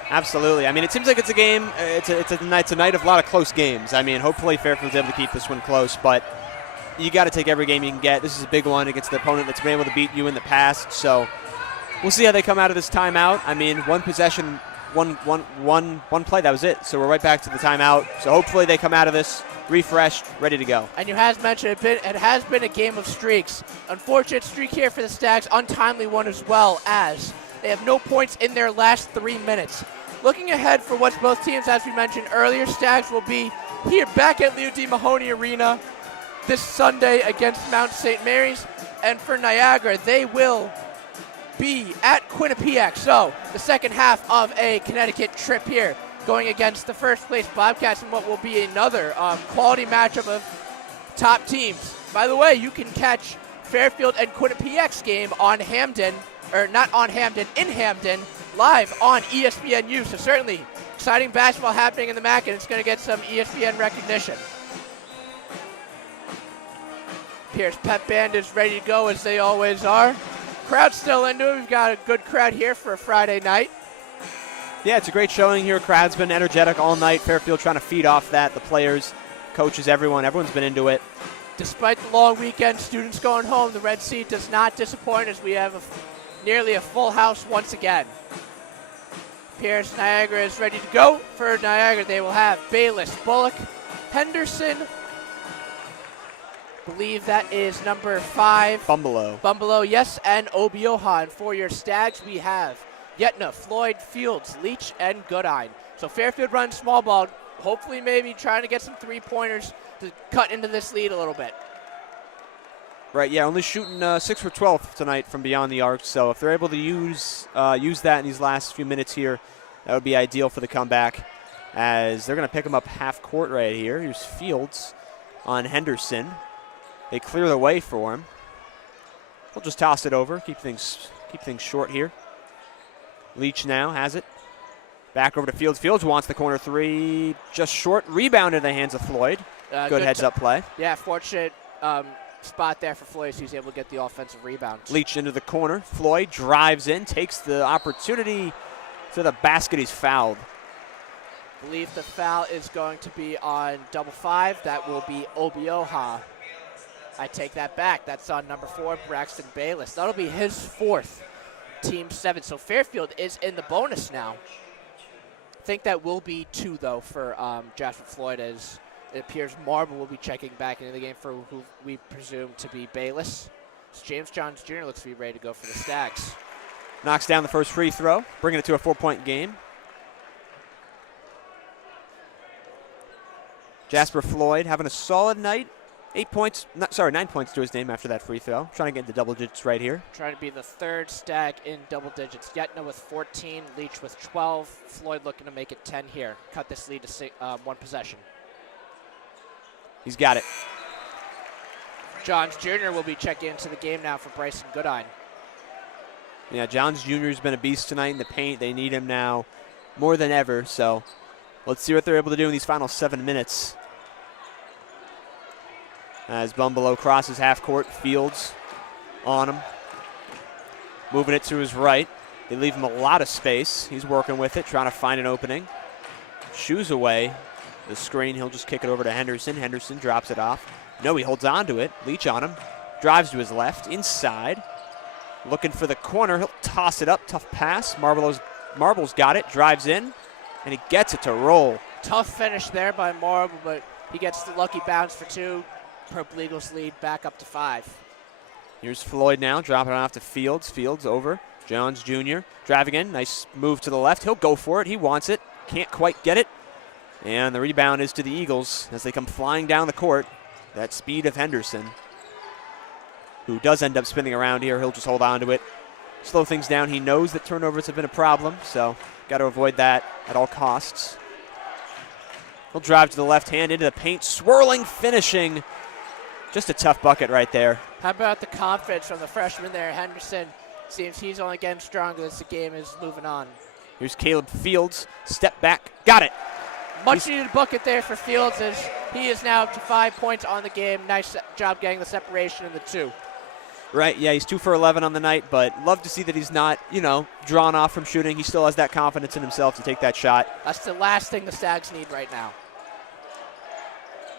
Absolutely. I mean, it seems like it's a game, it's a night of a lot of close games. I mean, hopefully Fairfield's able to keep this one close, but you got to take every game you can get. This is a big one against the opponent that's been able to beat you in the past, so we'll see how they come out of this timeout. I mean, one possession, one play, that was it. So we're right back to the timeout. So hopefully they come out of this refreshed, ready to go. And you has mentioned it has been a game of streaks. Unfortunate streak here for the Stags, untimely one as well, as they have no points in their last 3 minutes. Looking ahead for what's both teams, as we mentioned earlier, Stags will be here back at Leo D. Mahoney Arena this Sunday against Mount St. Mary's. And for Niagara, they will be at Quinnipiac. So the second half of a Connecticut trip here, going against the first place Bobcats in what will be another quality matchup of top teams. By the way, you can catch Fairfield and Quinnipiac's game on Hamden, or not on Hamden, in Hamden, live on ESPNU. So certainly exciting basketball happening in the MAC, and it's going to get some ESPN recognition. Pierce Pep Band is ready to go, as they always are. Crowd's still into it. We've got a good crowd here for a Friday night. Yeah, it's a great showing here. Crowd's been energetic all night. Fairfield trying to feed off that. The players, coaches, everyone's been into it. Despite the long weekend, students going home, the Red Sea does not disappoint, as we have nearly a full house once again. Pierce Niagara is ready to go. For Niagara, they will have Bayless, Bullock, Henderson, believe that is number 5. Bumbelow, yes, and Obiohan. For your Stags, we have Yetna, Floyd, Fields, Leach, and Goodine. So Fairfield runs small ball, hopefully maybe trying to get some 3-pointers to cut into this lead a little bit. Right, yeah, only shooting 6 for 12 tonight from beyond the arc. So if they're able to use that in these last few minutes here, that would be ideal for the comeback, as they're going to pick him up half court right here. Here's Fields on Henderson. They clear the way for him. We'll just toss it over, keep things short here. Leach now has it. Back over to Fields. Fields wants the corner 3, just short. Rebound in the hands of Floyd. Good heads-up play. Yeah, fortunate spot there for Floyd, so he's able to get the offensive rebound. Leach into the corner. Floyd drives in, takes the opportunity to the basket. He's fouled. I believe the foul is going to be on double 5. That will be Obioha. I take that back. That's on number 4, Braxton Bayless. That'll be his 4th, team 7. So Fairfield is in the bonus now. I think that will be 2, though, for Jasper Floyd, as it appears Marble will be checking back into the game for who we presume to be Bayless. So James Johns Jr. looks to be ready to go for the Stags. Knocks down the first free throw, bringing it to a 4-point game. Jasper Floyd having a solid night. 9 points to his name after that free throw. Trying to get into double digits right here. Trying to be the 3rd Stag in double digits. Yetna with 14, Leach with 12. Floyd looking to make it 10 here. Cut this lead to 1 possession. He's got it. Johns Jr. will be checking into the game now for Bryson Goodine. Yeah, Johns Jr. has been a beast tonight in the paint. They need him now more than ever. So let's see what they're able to do in these final 7 minutes. As Bumbelow crosses half court, Fields on him. Moving it to his right. They leave him a lot of space. He's working with it, trying to find an opening. Shoes away. The screen, he'll just kick it over to Henderson. Henderson drops it off. No, he holds on to it. Leach on him. Drives to his left, inside. Looking for the corner. He'll toss it up. Tough pass. Marble's got it. Drives in, and he gets it to roll. Tough finish there by Marble, but he gets the lucky bounce for 2. Purple Eagles lead back up to 5. Here's Floyd now, dropping it off to Fields. Fields over Jones Jr. driving in. Nice move to the left. He'll go for it. He wants it. Can't quite get it. And the rebound is to the Eagles as they come flying down the court. That speed of Henderson, who does end up spinning around here. He'll just hold on to it. Slow things down. He knows that turnovers have been a problem, so got to avoid that at all costs. He'll drive to the left hand into the paint. Swirling, finishing. Just a tough bucket right there. How about the confidence from the freshman there? Henderson seems he's only getting stronger as the game is moving on. Here's Caleb Fields. Step back. Got it. Much needed bucket there for Fields as he is now up to 5 points on the game. Nice job getting the separation in the 2. Right, yeah, he's 2 for 11 on the night, but love to see that he's not, drawn off from shooting. He still has that confidence in himself to take that shot. That's the last thing the Stags need right now.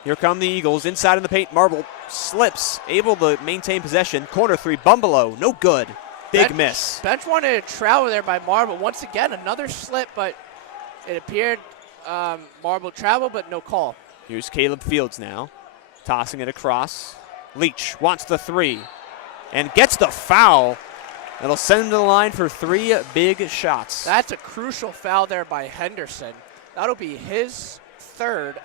Here come the Eagles. Inside in the paint, Marble slips, able to maintain possession. Corner 3, Bumbelow, no good. Big miss. Bench wanted to travel there by Marble. Once again, another slip, but it appeared Marble travel, but no call. Here's Caleb Fields now, tossing it across. Leach wants the 3 and gets the foul. It'll send him to the line for 3 big shots. That's a crucial foul there by Henderson. That'll be his 3rd.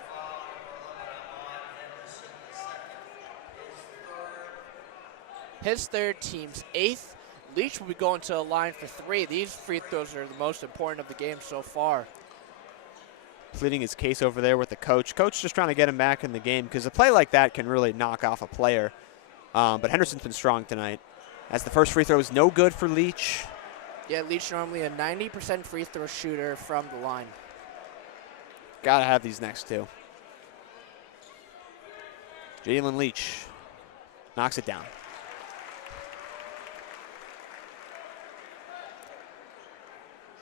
His 3rd, team's 8th. Leach will be going to the line for 3. These free throws are the most important of the game so far. Pleading his case over there with the coach. Coach just trying to get him back in the game because a play like that can really knock off a player. But Henderson's been strong tonight. As the first free throw is no good for Leach. Yeah, Leach normally a 90% free throw shooter from the line. Got to have these next 2. Jalen Leach knocks it down.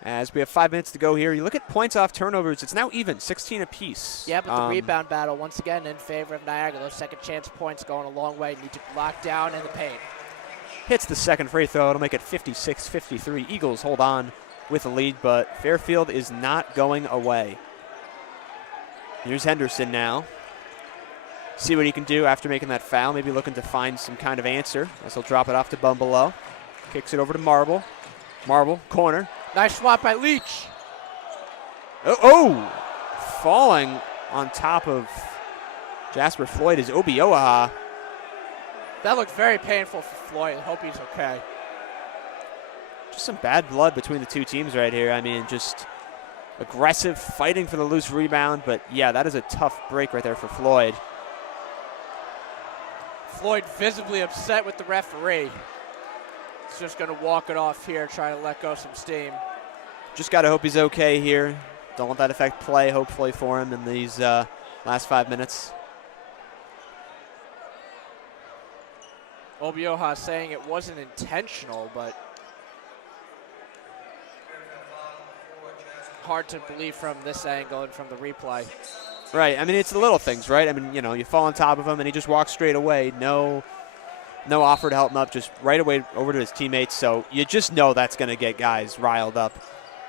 As we have 5 minutes to go here, you look at points off turnovers. It's now even, 16 apiece. Yeah, but the rebound battle, once again, in favor of Niagara. Those second chance points going a long way. Need to lock down in the paint. Hits the second free throw. It'll make it 56-53. Eagles hold on with the lead, but Fairfield is not going away. Here's Henderson now. See what he can do after making that foul. Maybe looking to find some kind of answer as he'll drop it off to Bumbelow. Kicks it over to Marble. Marble, corner. Nice swap by Leach. Falling on top of Jasper Floyd is Obi Oaha. That looked very painful for Floyd. I hope he's okay. Just some bad blood between the two teams right here. I mean, just aggressive, fighting for the loose rebound. But, yeah, that is a tough break right there for Floyd. Floyd visibly upset with the referee. He's just going to walk it off here, try to let go some steam. Just got to hope he's okay here. Don't let that affect play, hopefully, for him in these last 5 minutes. Obioha saying it wasn't intentional, but hard to believe from this angle and from the replay. Right. I mean, it's the little things, right? I mean, you fall on top of him, and he just walks straight away. No offer to help him up, just right away over to his teammates. So you just know that's going to get guys riled up.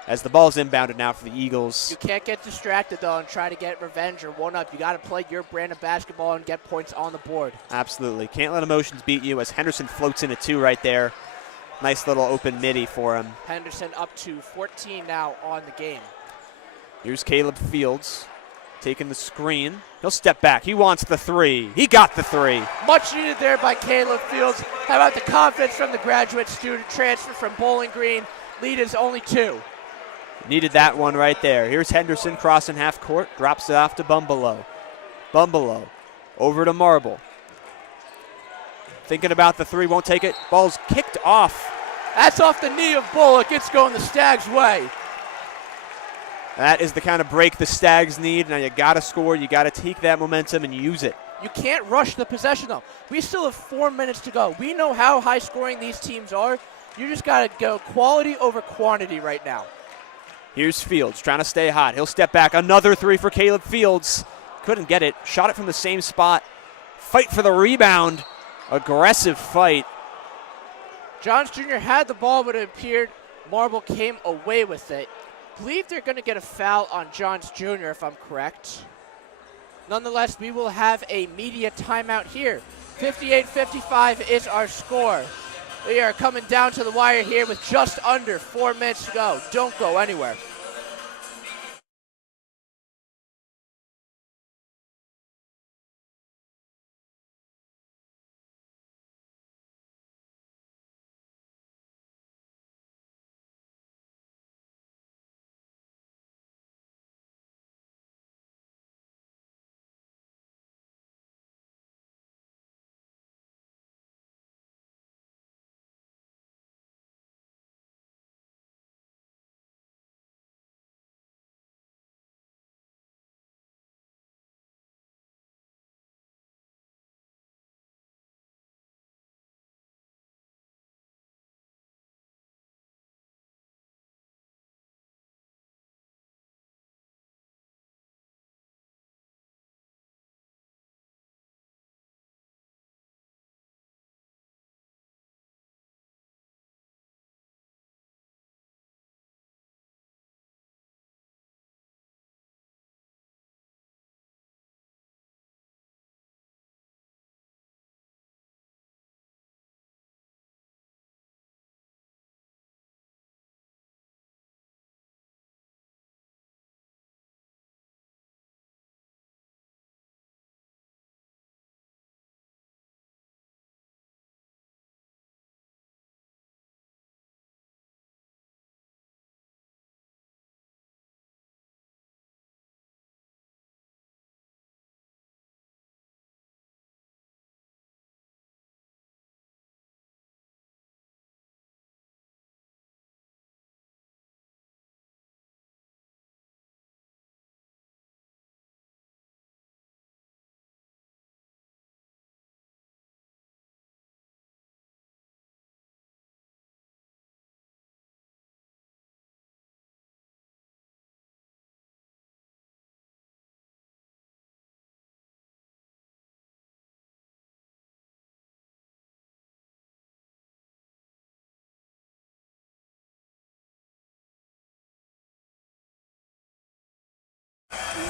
As the ball's inbounded now for the Eagles. You can't get distracted, though, and try to get revenge or one up. You got to play your brand of basketball and get points on the board. Absolutely. Can't let emotions beat you as Henderson floats in a 2 right there. Nice little open midi for him. Henderson up to 14 now on the game. Here's Caleb Fields taking the screen. He'll step back. He wants the 3. He got the 3. Much needed there by Caleb Fields. How about the confidence from the graduate student transfer from Bowling Green? Lead is only 2. Needed that one right there. Here's Henderson crossing half court. Drops it off to Bumbelow. Bumbelow over to Marble. Thinking about the 3, won't take it. Ball's kicked off. That's off the knee of Bullock. It's going the Stags' way. That is the kind of break the Stags need. Now you got to score. You got to take that momentum and use it. You can't rush the possession, though. We still have 4 minutes to go. We know how high-scoring these teams are. You just got to go quality over quantity right now. Here's Fields trying to stay hot. He'll step back. Another 3 for Caleb Fields. Couldn't get it. Shot it from the same spot. Fight for the rebound. Aggressive fight. Johns Jr. had the ball, but it appeared Marble came away with it. I believe they're going to get a foul on Johns Jr., if I'm correct. Nonetheless, we will have a media timeout here. 58-55 is our score. We are coming down to the wire here with just under 4 minutes to go. Don't go anywhere.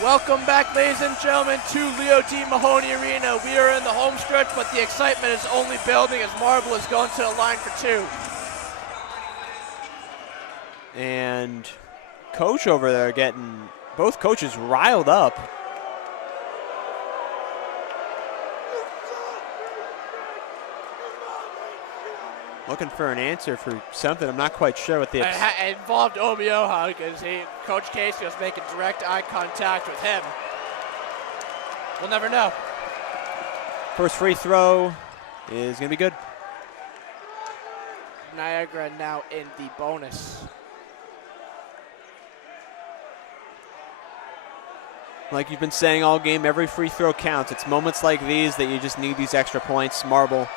Welcome back, ladies and gentlemen, to Leo D. Mahoney Arena. We are in the home stretch, but the excitement is only building as Marble is going to the line for 2. And coach over there getting both coaches riled up. Looking for an answer for something. I'm not quite sure what the It involved Omioha because Coach Casey was making direct eye contact with him. We'll never know. First free throw is going to be good. Niagara now in the bonus. Like you've been saying all game, every free throw counts. It's moments like these that you just need these extra points. Marble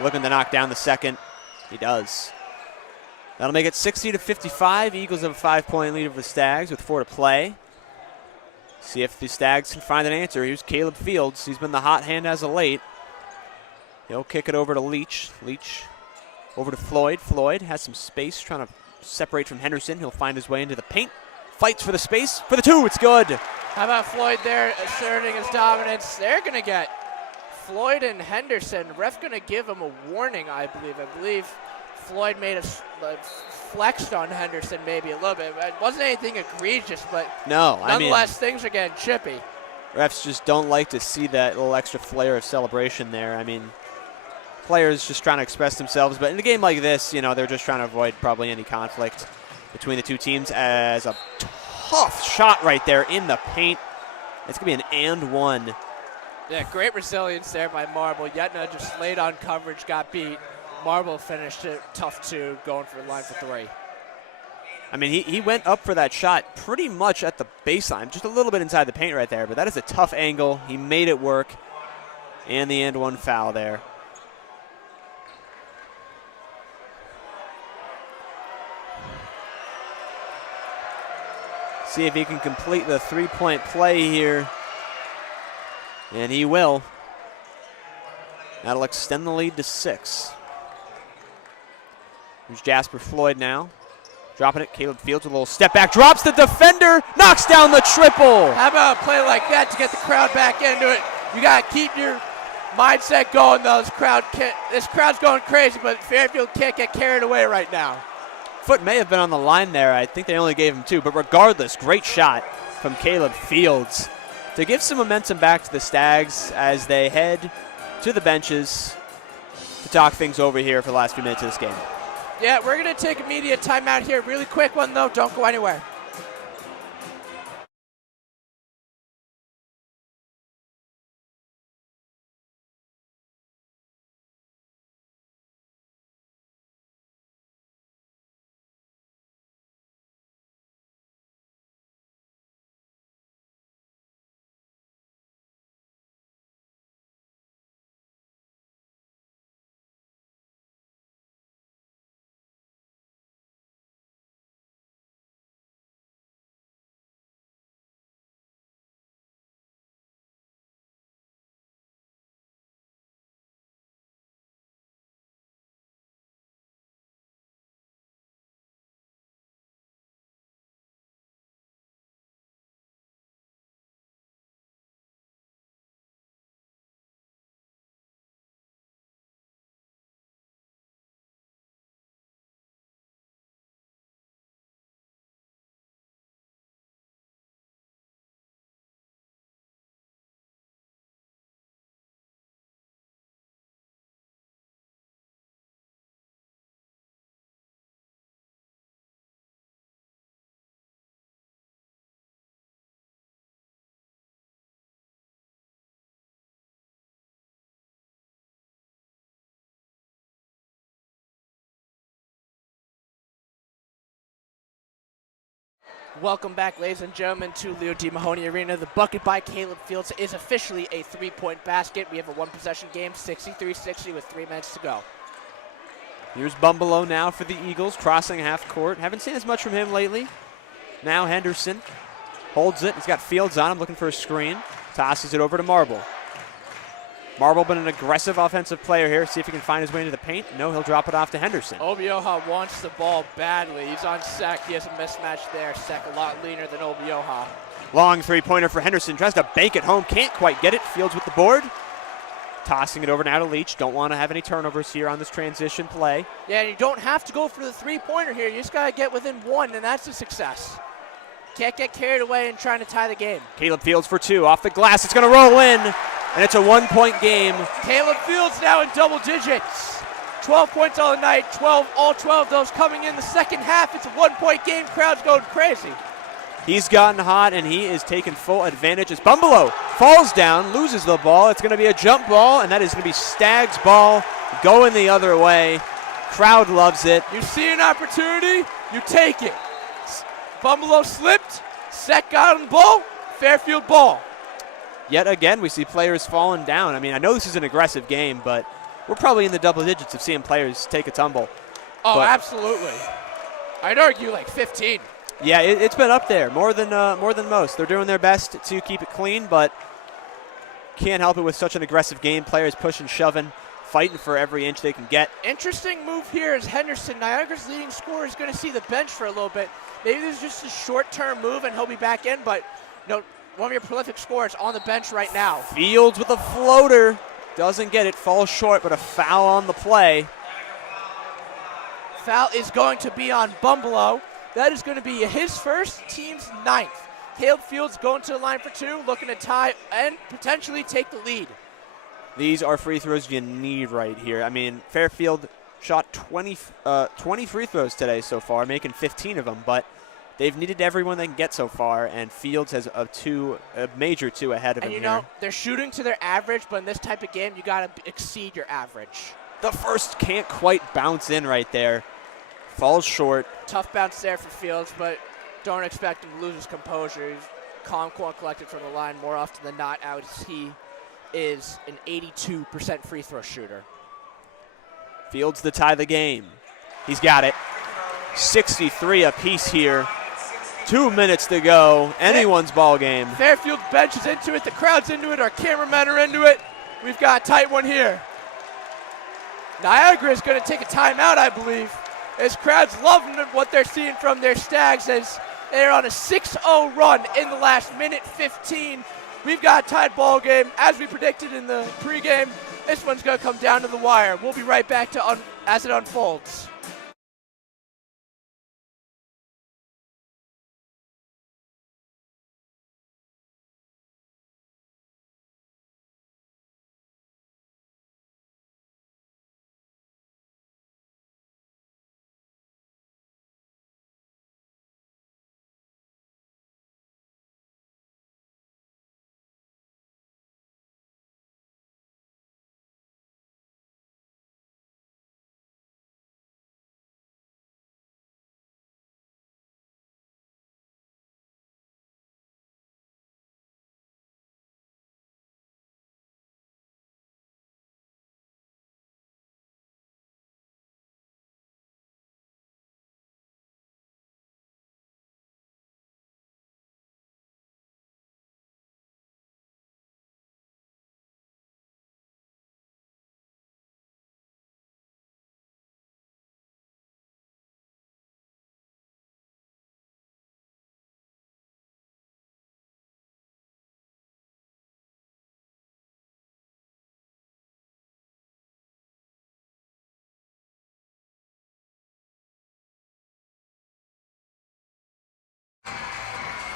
looking to knock down the second. He does. That'll make it 60-55. Eagles have a 5-point lead over the Stags with 4 to play. See if the Stags can find an answer. Here's Caleb Fields. He's been the hot hand as of late. He'll kick it over to Leach. Leach over to Floyd. Floyd has some space trying to separate from Henderson. He'll find his way into the paint. Fights for the space. For the 2, it's good. How about Floyd there asserting his dominance? They're going to get Floyd and Henderson. Ref going to give him a warning, I believe. I believe Floyd made a flexed on Henderson maybe a little bit. It wasn't anything egregious, but no, nonetheless, things are getting chippy. Refs just don't like to see that little extra flair of celebration there. I mean, players just trying to express themselves, but in a game like this, you know, they're just trying to avoid probably any conflict between the two teams. As a tough shot right there in the paint. It's going to be an and one. Yeah, great resilience there by Marble. Yetna just laid on coverage, got beat. Marble finished it tough 2, going for the line for 3. I mean, he went up for that shot pretty much at the baseline, just a little bit inside the paint right there, but that is a tough angle. He made it work, and the and one foul there. See if he can complete the three-point play here. And he will. That'll extend the lead to 6. Here's Jasper Floyd now. Dropping it. Caleb Fields with a little step back. Drops the defender. Knocks down the triple. How about a play like that to get the crowd back into it? You got to keep your Mindset going though. This crowd's going crazy, but Fairfield can't get carried away right now. Foot may have been on the line there. I think they only gave him 2, but regardless, great shot from Caleb Fields to give some momentum back to the Stags as they head to the benches to talk things over here for the last few minutes of this game. Yeah, we're going to take a media timeout here. Really quick one, though. Don't go anywhere. Welcome back, ladies and gentlemen, to Leo D. Mahoney Arena. The bucket by Caleb Fields is officially a 3-point basket. We have a one-possession game, 63-60 with 3 minutes to go. Here's Bumbelow now for the Eagles, crossing half court. Haven't seen as much from him lately. Now Henderson holds it. He's got Fields on him, looking for a screen. Tosses it over to Marble. Marble been an aggressive offensive player here. See if he can find his way into the paint. No, he'll drop it off to Henderson. Obioha wants the ball badly. He's on Sek. He has a mismatch there. Sek a lot leaner than Obioha. Long three-pointer for Henderson. Tries to bank it home. Can't quite get it. Fields with the board. Tossing it over now to Leach. Don't want to have any turnovers here on this transition play. Yeah, and you don't have to go for the three-pointer here. You just got to get within 1, and that's a success. Can't get carried away and trying to tie the game. Caleb Fields for 2. Off the glass. It's going to roll in, and it's a 1-point game. Caleb Fields now in double digits. 12 points all night. All 12 those coming in the second half. It's a 1-point game. Crowd's going crazy. He's gotten hot, and he is taking full advantage as Bumbelow falls down, loses the ball. It's going to be a jump ball, and that is going to be Stag's ball going the other way. Crowd loves it. You see an opportunity, you take it. Bumbelow slipped, Sek got on the ball, Fairfield ball. Yet again, we see players falling down. I mean, I know this is an aggressive game, but we're probably in the double digits of seeing players take a tumble. Oh, absolutely. I'd argue like 15. Yeah, it's been up there more than most. They're doing their best to keep it clean, but can't help it with such an aggressive game. Players pushing, shoving, fighting for every inch they can get. Interesting move here is Henderson, Niagara's leading scorer, is going to see the bench for a little bit. Maybe this is just a short-term move and he'll be back in, but one of your prolific scorers on the bench right now. Fields with a floater. Doesn't get it, falls short, but a foul on the play. Foul is going to be on Bumbelow. That is going to be his first, team's 9th. Caleb Fields going to the line for 2, looking to tie and potentially take the lead. These are free throws you need right here. I mean, Fairfield shot 20 free throws today so far, making 15 of them, but they've needed everyone they can get so far, and Fields has a major 2 ahead of him. And you know, they're shooting to their average, but in this type of game, you got to exceed your average. The first can't quite bounce in right there. Falls short. Tough bounce there for Fields, but don't expect him to lose his composure. He's calm, cool, and collected from the line more often than not, as he is an 82% free throw shooter. Fields to tie the game. He's got it. 63 apiece here. 2 minutes to go. Anyone's ball game. Fairfield bench is into it. The crowd's into it. Our cameramen are into it. We've got a tight one here. Niagara is going to take a timeout, I believe. As crowd's loving what they're seeing from their Stags as they're on a 6-0 run in the last minute 15. We've got a tied ball game. As we predicted in the pregame, this one's going to come down to the wire. We'll be right back to as it unfolds.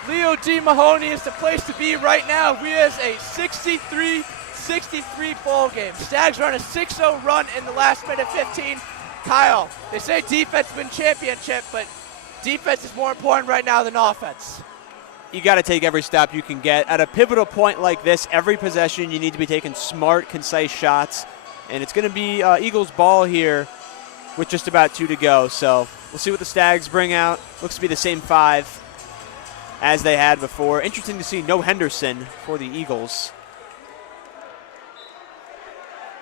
Leo D. Mahoney is the place to be right now. We have a 63-63 ball game. Stags run a 6-0 run in the last minute 15. Kyle, they say defense wins championship, but defense is more important right now than offense. You got to take every step you can get. At a pivotal point like this, every possession you need to be taking smart, concise shots. And it's going to be Eagles ball here with just about 2 to go. So we'll see what the Stags bring out. Looks to be the same 5 as they had before. Interesting to see no Henderson for the Eagles.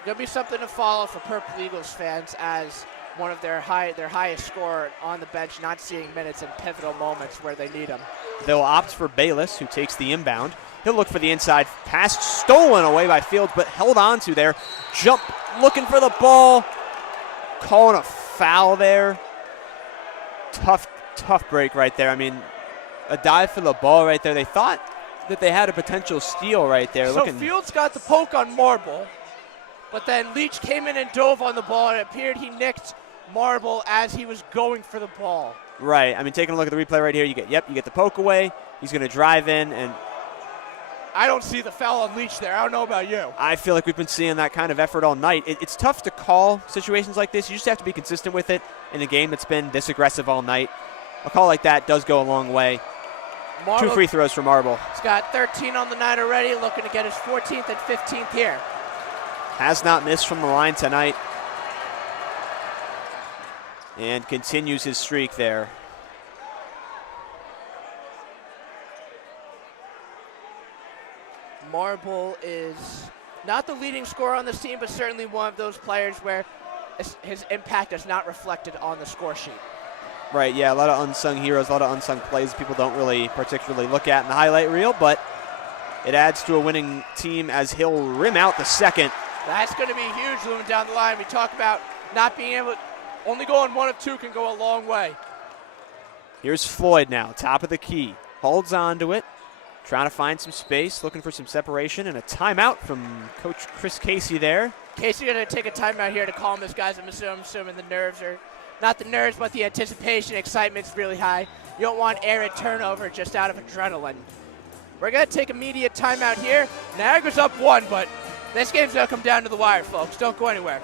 Going to be something to follow for Purple Eagles fans as one of their highest scorer on the bench, not seeing minutes in pivotal moments where they need them. They'll opt for Bayless, who takes the inbound. He'll look for the inside pass, stolen away by Fields, but held on to there. Jump, looking for the ball. Calling a foul there. Tough break right there. I mean, a dive for the ball right there. They thought that they had a potential steal right there. So Fields got the poke on Marble, but then Leach came in and dove on the ball, and it appeared he nicked Marble as he was going for the ball. Right. I mean, taking a look at the replay right here, you get the poke away. He's going to drive in, and I don't see the foul on Leach there. I don't know about you. I feel like we've been seeing that kind of effort all night. It's tough to call situations like this. You just have to be consistent with it in a game that's been this aggressive all night. A call like that does go a long way. Marble, 2 free throws for Marble. He's got 13 on the night already, looking to get his 14th and 15th here. Has not missed from the line tonight. And continues his streak there. Marble is not the leading scorer on this team, but certainly one of those players where his impact is not reflected on the score sheet. Right, yeah, a lot of unsung heroes, a lot of unsung plays people don't really particularly look at in the highlight reel, but it adds to a winning team as he'll rim out the second. That's going to be huge looming down the line. We talk about not being able to, only going 1 of 2 can go a long way. Here's Floyd now, top of the key. Holds on to it, trying to find some space, looking for some separation, and a timeout from Coach Chris Casey there. Casey going to take a timeout here to calm his guys. I'm assuming the nerves are, not the nerves, but the anticipation, excitement's really high. You don't want errant turnover just out of adrenaline. We're going to take immediate timeout here. Niagara's up 1, but this game's going to come down to the wire, folks. Don't go anywhere.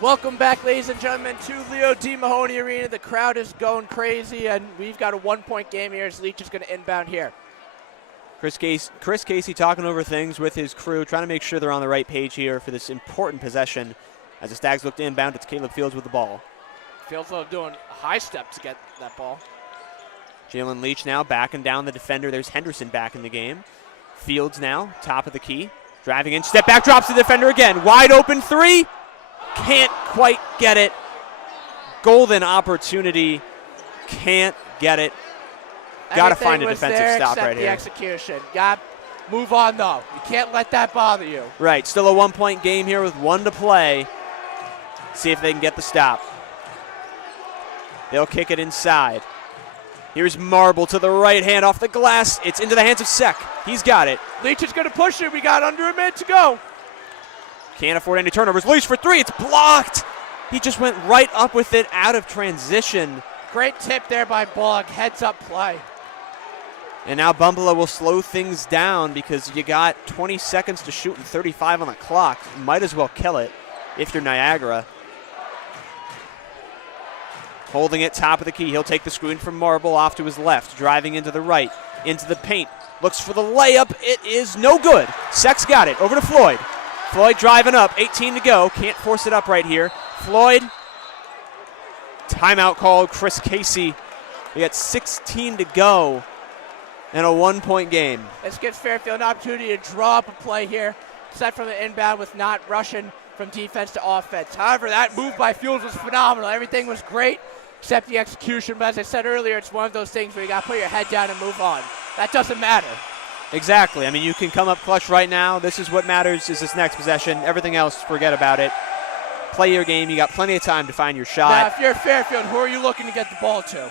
Welcome back, ladies and gentlemen, to Leo D. Mahoney Arena. The crowd is going crazy, and we've got a one-point game here as Leach is going to inbound here. Chris Casey talking over things with his crew, trying to make sure they're on the right page here for this important possession. As the Stags look to inbound, it's Caleb Fields with the ball. Fields doing a high step to get that ball. Jalen Leach now backing down the defender. There's Henderson back in the game. Fields now, top of the key. Driving in, step back, drops the defender again. Wide open three. Can't quite get it. Golden opportunity. Can't get it. Got to find a defensive stop right here. The execution. Got to move on, though. You can't let that bother you. Right. Still a one-point game here with 1 to play. See if they can get the stop. They'll kick it inside. Here's Marble to the right hand off the glass. It's into the hands of Sek. He's got it. Leach is going to push it. We got under a minute to go. Can't afford any turnovers. Leach for three. It's blocked. He just went right up with it out of transition. Great tip there by Bullock. Heads up play. And now Bumbala will slow things down because you got 20 seconds to shoot and 35 on the clock. Might as well kill it if you're Niagara. Holding it top of the key. He'll take the screen from Marble off to his left. Driving into the right. Into the paint. Looks for the layup. It is no good. Sek's got it. Over to Floyd. Floyd driving up. 18 to go. Can't force it up right here. Floyd. Timeout called. Chris Casey. We got 16 to go in a one-point game. This gives Fairfield an opportunity to draw up a play here. Set from the inbound with not rushing from defense to offense. However, that move by Fields was phenomenal. Everything was great except the execution. But as I said earlier, it's one of those things where you got to put your head down and move on. That doesn't matter. Exactly. I mean, you can come up clutch right now. This is what matters is this next possession. Everything else, forget about it. Play your game. You got plenty of time to find your shot. Now, if you're Fairfield, who are you looking to get the ball to?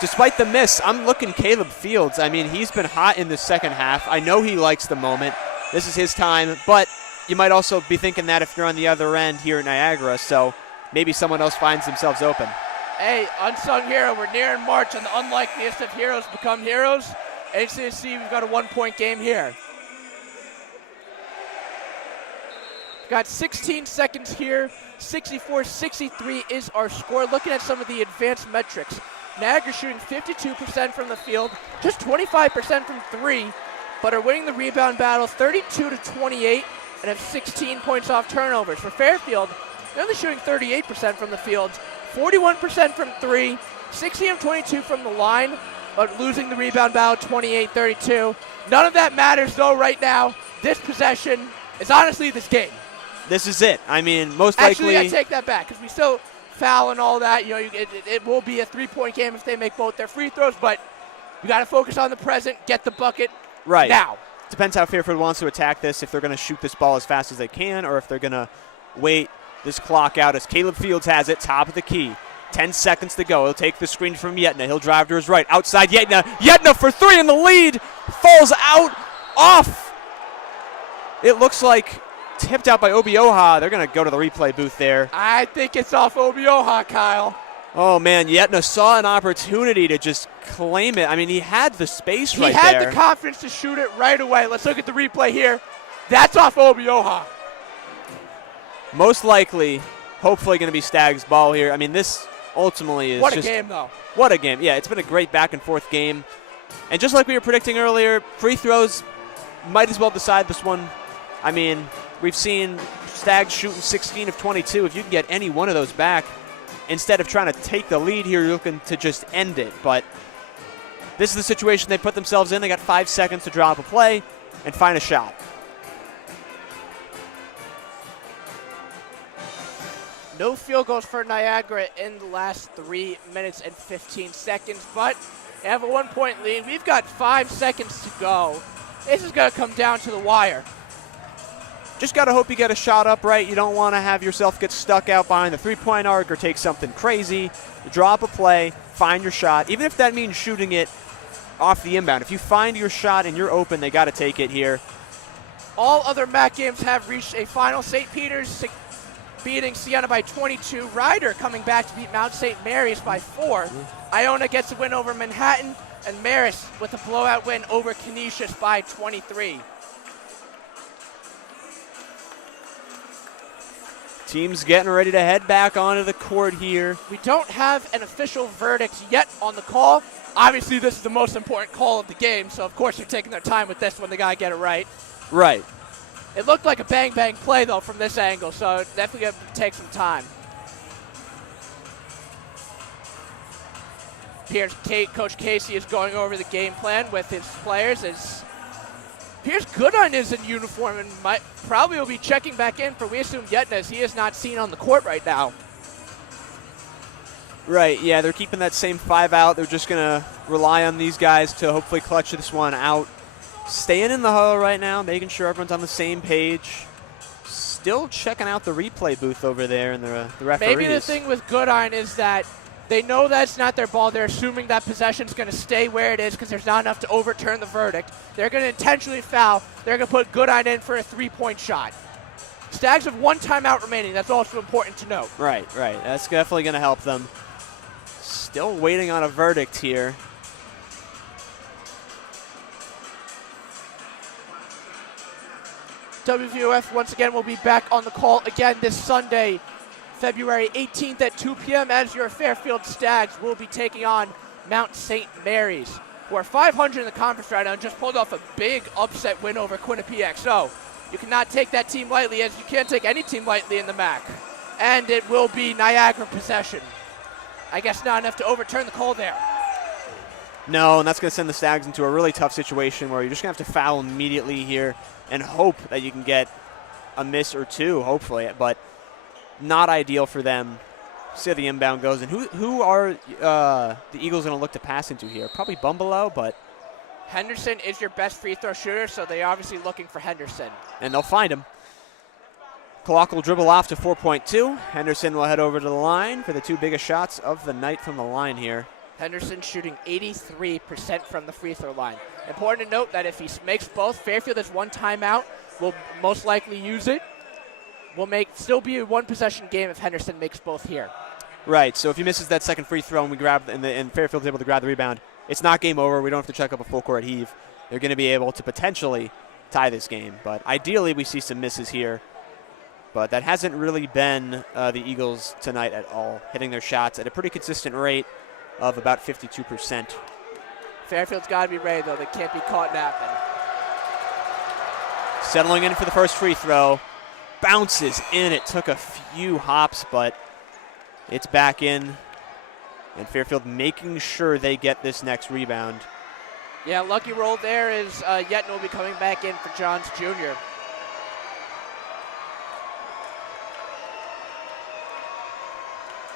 Despite the miss, I'm looking Caleb Fields. I mean, he's been hot in the second half. I know he likes the moment. This is his time, but you might also be thinking that if you're on the other end here at Niagara, so maybe someone else finds themselves open. Hey, unsung hero, we're nearing March, and the unlikeliest of heroes become heroes. HCC, we've got a one-point game here. We've got 16 seconds here. 64-63 is our score. Looking at some of the advanced metrics, Niagara shooting 52% from the field, just 25% from three, but are winning the rebound battle 32-28 and have 16 points off turnovers. For Fairfield, they're only shooting 38% from the field, 41% from three, 16 of 22 from the line, but losing the rebound battle 28-32. None of that matters, though, right now. This possession is honestly this game. This is it. I mean, most likely. Actually, I take that back because we still foul and all that. You know, it will be a three-point game if they make both their free throws, but we got to focus on the present, get the bucket right now. Depends how Fairfield wants to attack this, if they're going to shoot this ball as fast as they can or if they're going to wait this clock out as Caleb Fields has it, top of the key. 10 seconds to go. He'll take the screen from Yetna. He'll drive to his right. Outside Yetna. Yetna for three in the lead. Falls out. Off. It looks like tipped out by Obioha. They're going to go to the replay booth there. I think it's off Obioha, Kyle. Oh, man. Yetna saw an opportunity to just claim it. I mean, he had the space right there. He had the confidence to shoot it right away. Let's look at the replay here. That's off Obioha. Most likely, hopefully going to be Stags' ball here. I mean, this ultimately is what just, a game, though. What a game. Yeah, it's been a great back-and-forth game. And just like we were predicting earlier, free throws might as well decide this one. I mean, we've seen Stags shooting 16 of 22. If you can get any one of those back, instead of trying to take the lead here, you're looking to just end it. But this is the situation they put themselves in. They got 5 seconds to draw up a play and find a shot. No field goals for Niagara in the last 3 minutes and 15 seconds, but they have a one-point lead. We've got 5 seconds to go. This is going to come down to the wire. Just got to hope you get a shot up right. You don't want to have yourself get stuck out behind the three-point arc or take something crazy. Draw up a play, find your shot, even if that means shooting it off the inbound. If you find your shot and you're open, they got to take it here. All other MAC games have reached a final. St. Peter's beating Siena by 22. Ryder coming back to beat Mount St. Mary's by 4. Iona gets a win over Manhattan, and Marist with a blowout win over Canisius by 23. Teams getting ready to head back onto the court here. We don't have an official verdict yet on the call. Obviously, this is the most important call of the game, so of course they're taking their time with this one. They got to get it right. Right. It looked like a bang-bang play, though, from this angle, so definitely going to take some time. Coach Casey is going over the game plan with his players. Piers Goodine is in uniform and probably will be checking back in for, we assume, Yetnes. He is not seen on the court right now. Right, yeah, they're keeping that same 5 out. They're just going to rely on these guys to hopefully clutch this one out. Staying in the huddle right now, making sure everyone's on the same page. Still checking out the replay booth over there and the referees. Maybe the thing with Goodine is that they know that's not their ball. They're assuming that possession's going to stay where it is because there's not enough to overturn the verdict. They're going to intentionally foul. They're going to put Goodine in for a 3-point shot. Stags have 1 timeout remaining. That's also important to note. Right. That's definitely going to help them. Still waiting on a verdict here. WVOF once again will be back on the call again this Sunday, February 18th at 2 p.m. as your Fairfield Stags will be taking on Mount St. Mary's, who are 500 in the conference right now and just pulled off a big upset win over Quinnipiac. So you cannot take that team lightly, as you can't take any team lightly in the MAC. And it will be Niagara possession. I guess not enough to overturn the call there. No, and that's going to send the Stags into a really tough situation where you're just going to have to foul immediately here and hope that you can get a miss or two, hopefully, but not ideal for them. See how the inbound goes. And who are the Eagles going to look to pass into here? Probably Bumbelow, but Henderson is your best free throw shooter, so they're obviously looking for Henderson. And they'll find him. Clock will dribble off to 4.2. Henderson will head over to the line for the 2 biggest shots of the night from the line here. Henderson shooting 83% from the free throw line. Important to note that if he makes both, Fairfield has 1 timeout, will most likely use it. Will still be a 1-possession game if Henderson makes both here. Right, so if he misses that second free throw and Fairfield's able to grab the rebound, it's not game over. We don't have to check up a full court heave. They're going to be able to potentially tie this game, but ideally we see some misses here. But that hasn't really been the Eagles tonight at all, hitting their shots at a pretty consistent rate of about 52%. Fairfield's got to be ready, though. They can't be caught napping. Settling in for the first free throw. Bounces in. It took a few hops, but it's back in. And Fairfield making sure they get this next rebound. Yeah, lucky roll there is Yetton will be coming back in for Johns Jr.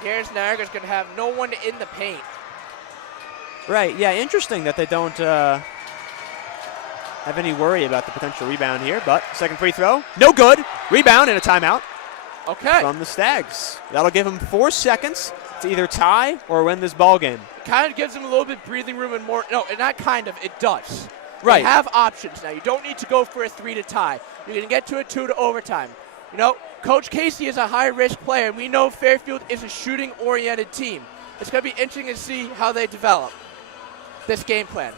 Here's Niagara's going to have no one in the paint. Right, yeah, interesting that they don't have any worry about the potential rebound here, but second free throw, no good. Rebound and a timeout from the Stags. That'll give them 4 seconds to either tie or win this ball game. Kind of gives them a little bit breathing room and more. No, not kind of, it does. Right. You have options now. You don't need to go for a 3 to tie. You can get to a 2 to overtime. You know, Coach Casey is a high-risk player, and we know Fairfield is a shooting-oriented team. It's going to be interesting to see how they develop this game plan.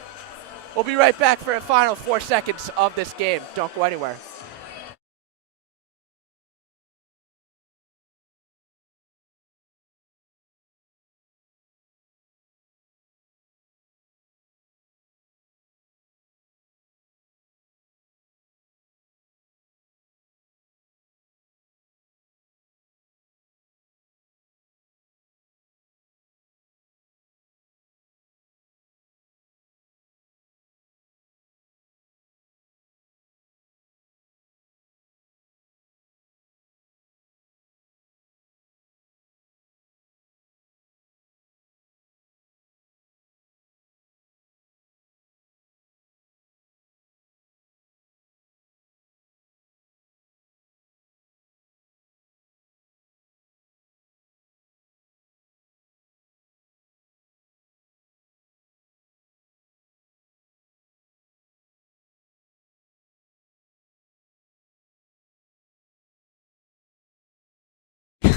We'll be right back for a final 4 seconds of this game. Don't go anywhere.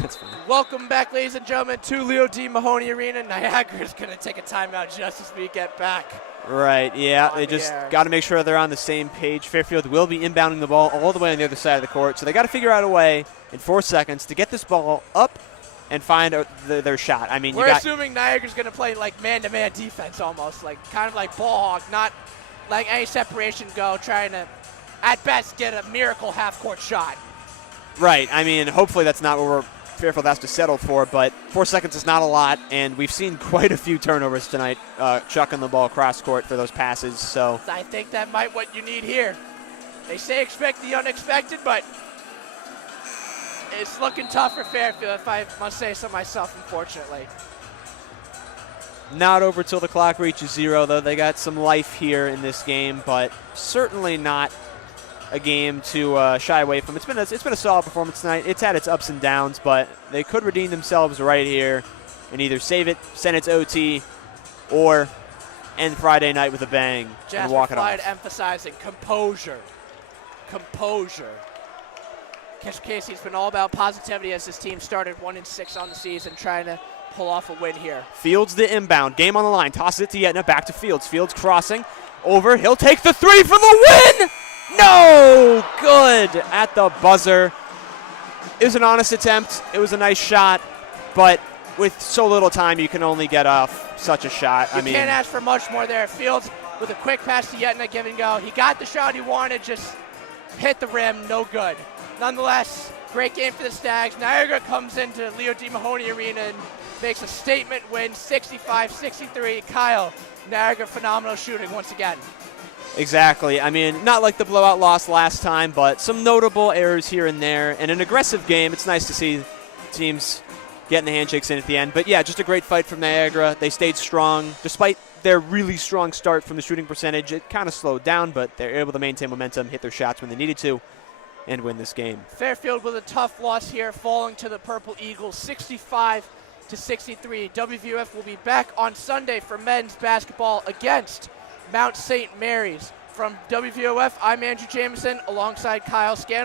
That's fine. Welcome back, ladies and gentlemen, to Leo D. Mahoney Arena. Niagara is going to take a timeout just as we get back. Right, yeah. They just got to make sure they're on the same page. Fairfield will be inbounding the ball all the way on the other side of the court, so they got to figure out a way in 4 seconds to get this ball up and find their shot. I mean, we're assuming Niagara's going to play like man-to-man defense almost, like kind of like ball hawk, not like any separation go, trying to, at best, get a miracle half-court shot. Right. I mean, hopefully that's not what Fairfield has to settle for, but 4 seconds is not a lot, and we've seen quite a few turnovers tonight, chucking the ball cross court for those passes. So I think that might what you need here. They say expect the unexpected, but it's looking tough for Fairfield, if I must say so myself, unfortunately. Not over till the clock reaches 0, though. They got some life here in this game, but certainly not a game to shy away from. It's been a solid performance tonight. It's had its ups and downs, but they could redeem themselves right here and either save it, send it to OT, or end Friday night with a bang and walk it off. Emphasizing composure. Composure. Coach Casey's been all about positivity as his team started 1-6 on the season, trying to pull off a win here. Fields the inbound. Game on the line. Tosses it to Yetna. Back to Fields. Fields crossing over. He'll take the 3 for the win. No good at the buzzer. It was an honest attempt. It was a nice shot, but with so little time, you can only get off such a shot. You can't ask for much more there. Fields with a quick pass to Yetna, give and go. He got the shot he wanted, just hit the rim, no good. Nonetheless, great game for the Stags. Niagara comes into Leo D. Mahoney Arena and makes a statement win, 65-63. Kyle, Niagara phenomenal shooting once again. Exactly. I mean, not like the blowout loss last time, but some notable errors here and there. And an aggressive game. It's nice to see teams getting the handshakes in at the end. But, yeah, just a great fight from Niagara. They stayed strong. Despite their really strong start from the shooting percentage, it kind of slowed down, but they're able to maintain momentum, hit their shots when they needed to, and win this game. Fairfield with a tough loss here, falling to the Purple Eagles, 65-63. WVOF will be back on Sunday for men's basketball against Mount St. Mary's. From WVOF, I'm Andrew Jameson alongside Kyle Scanlon.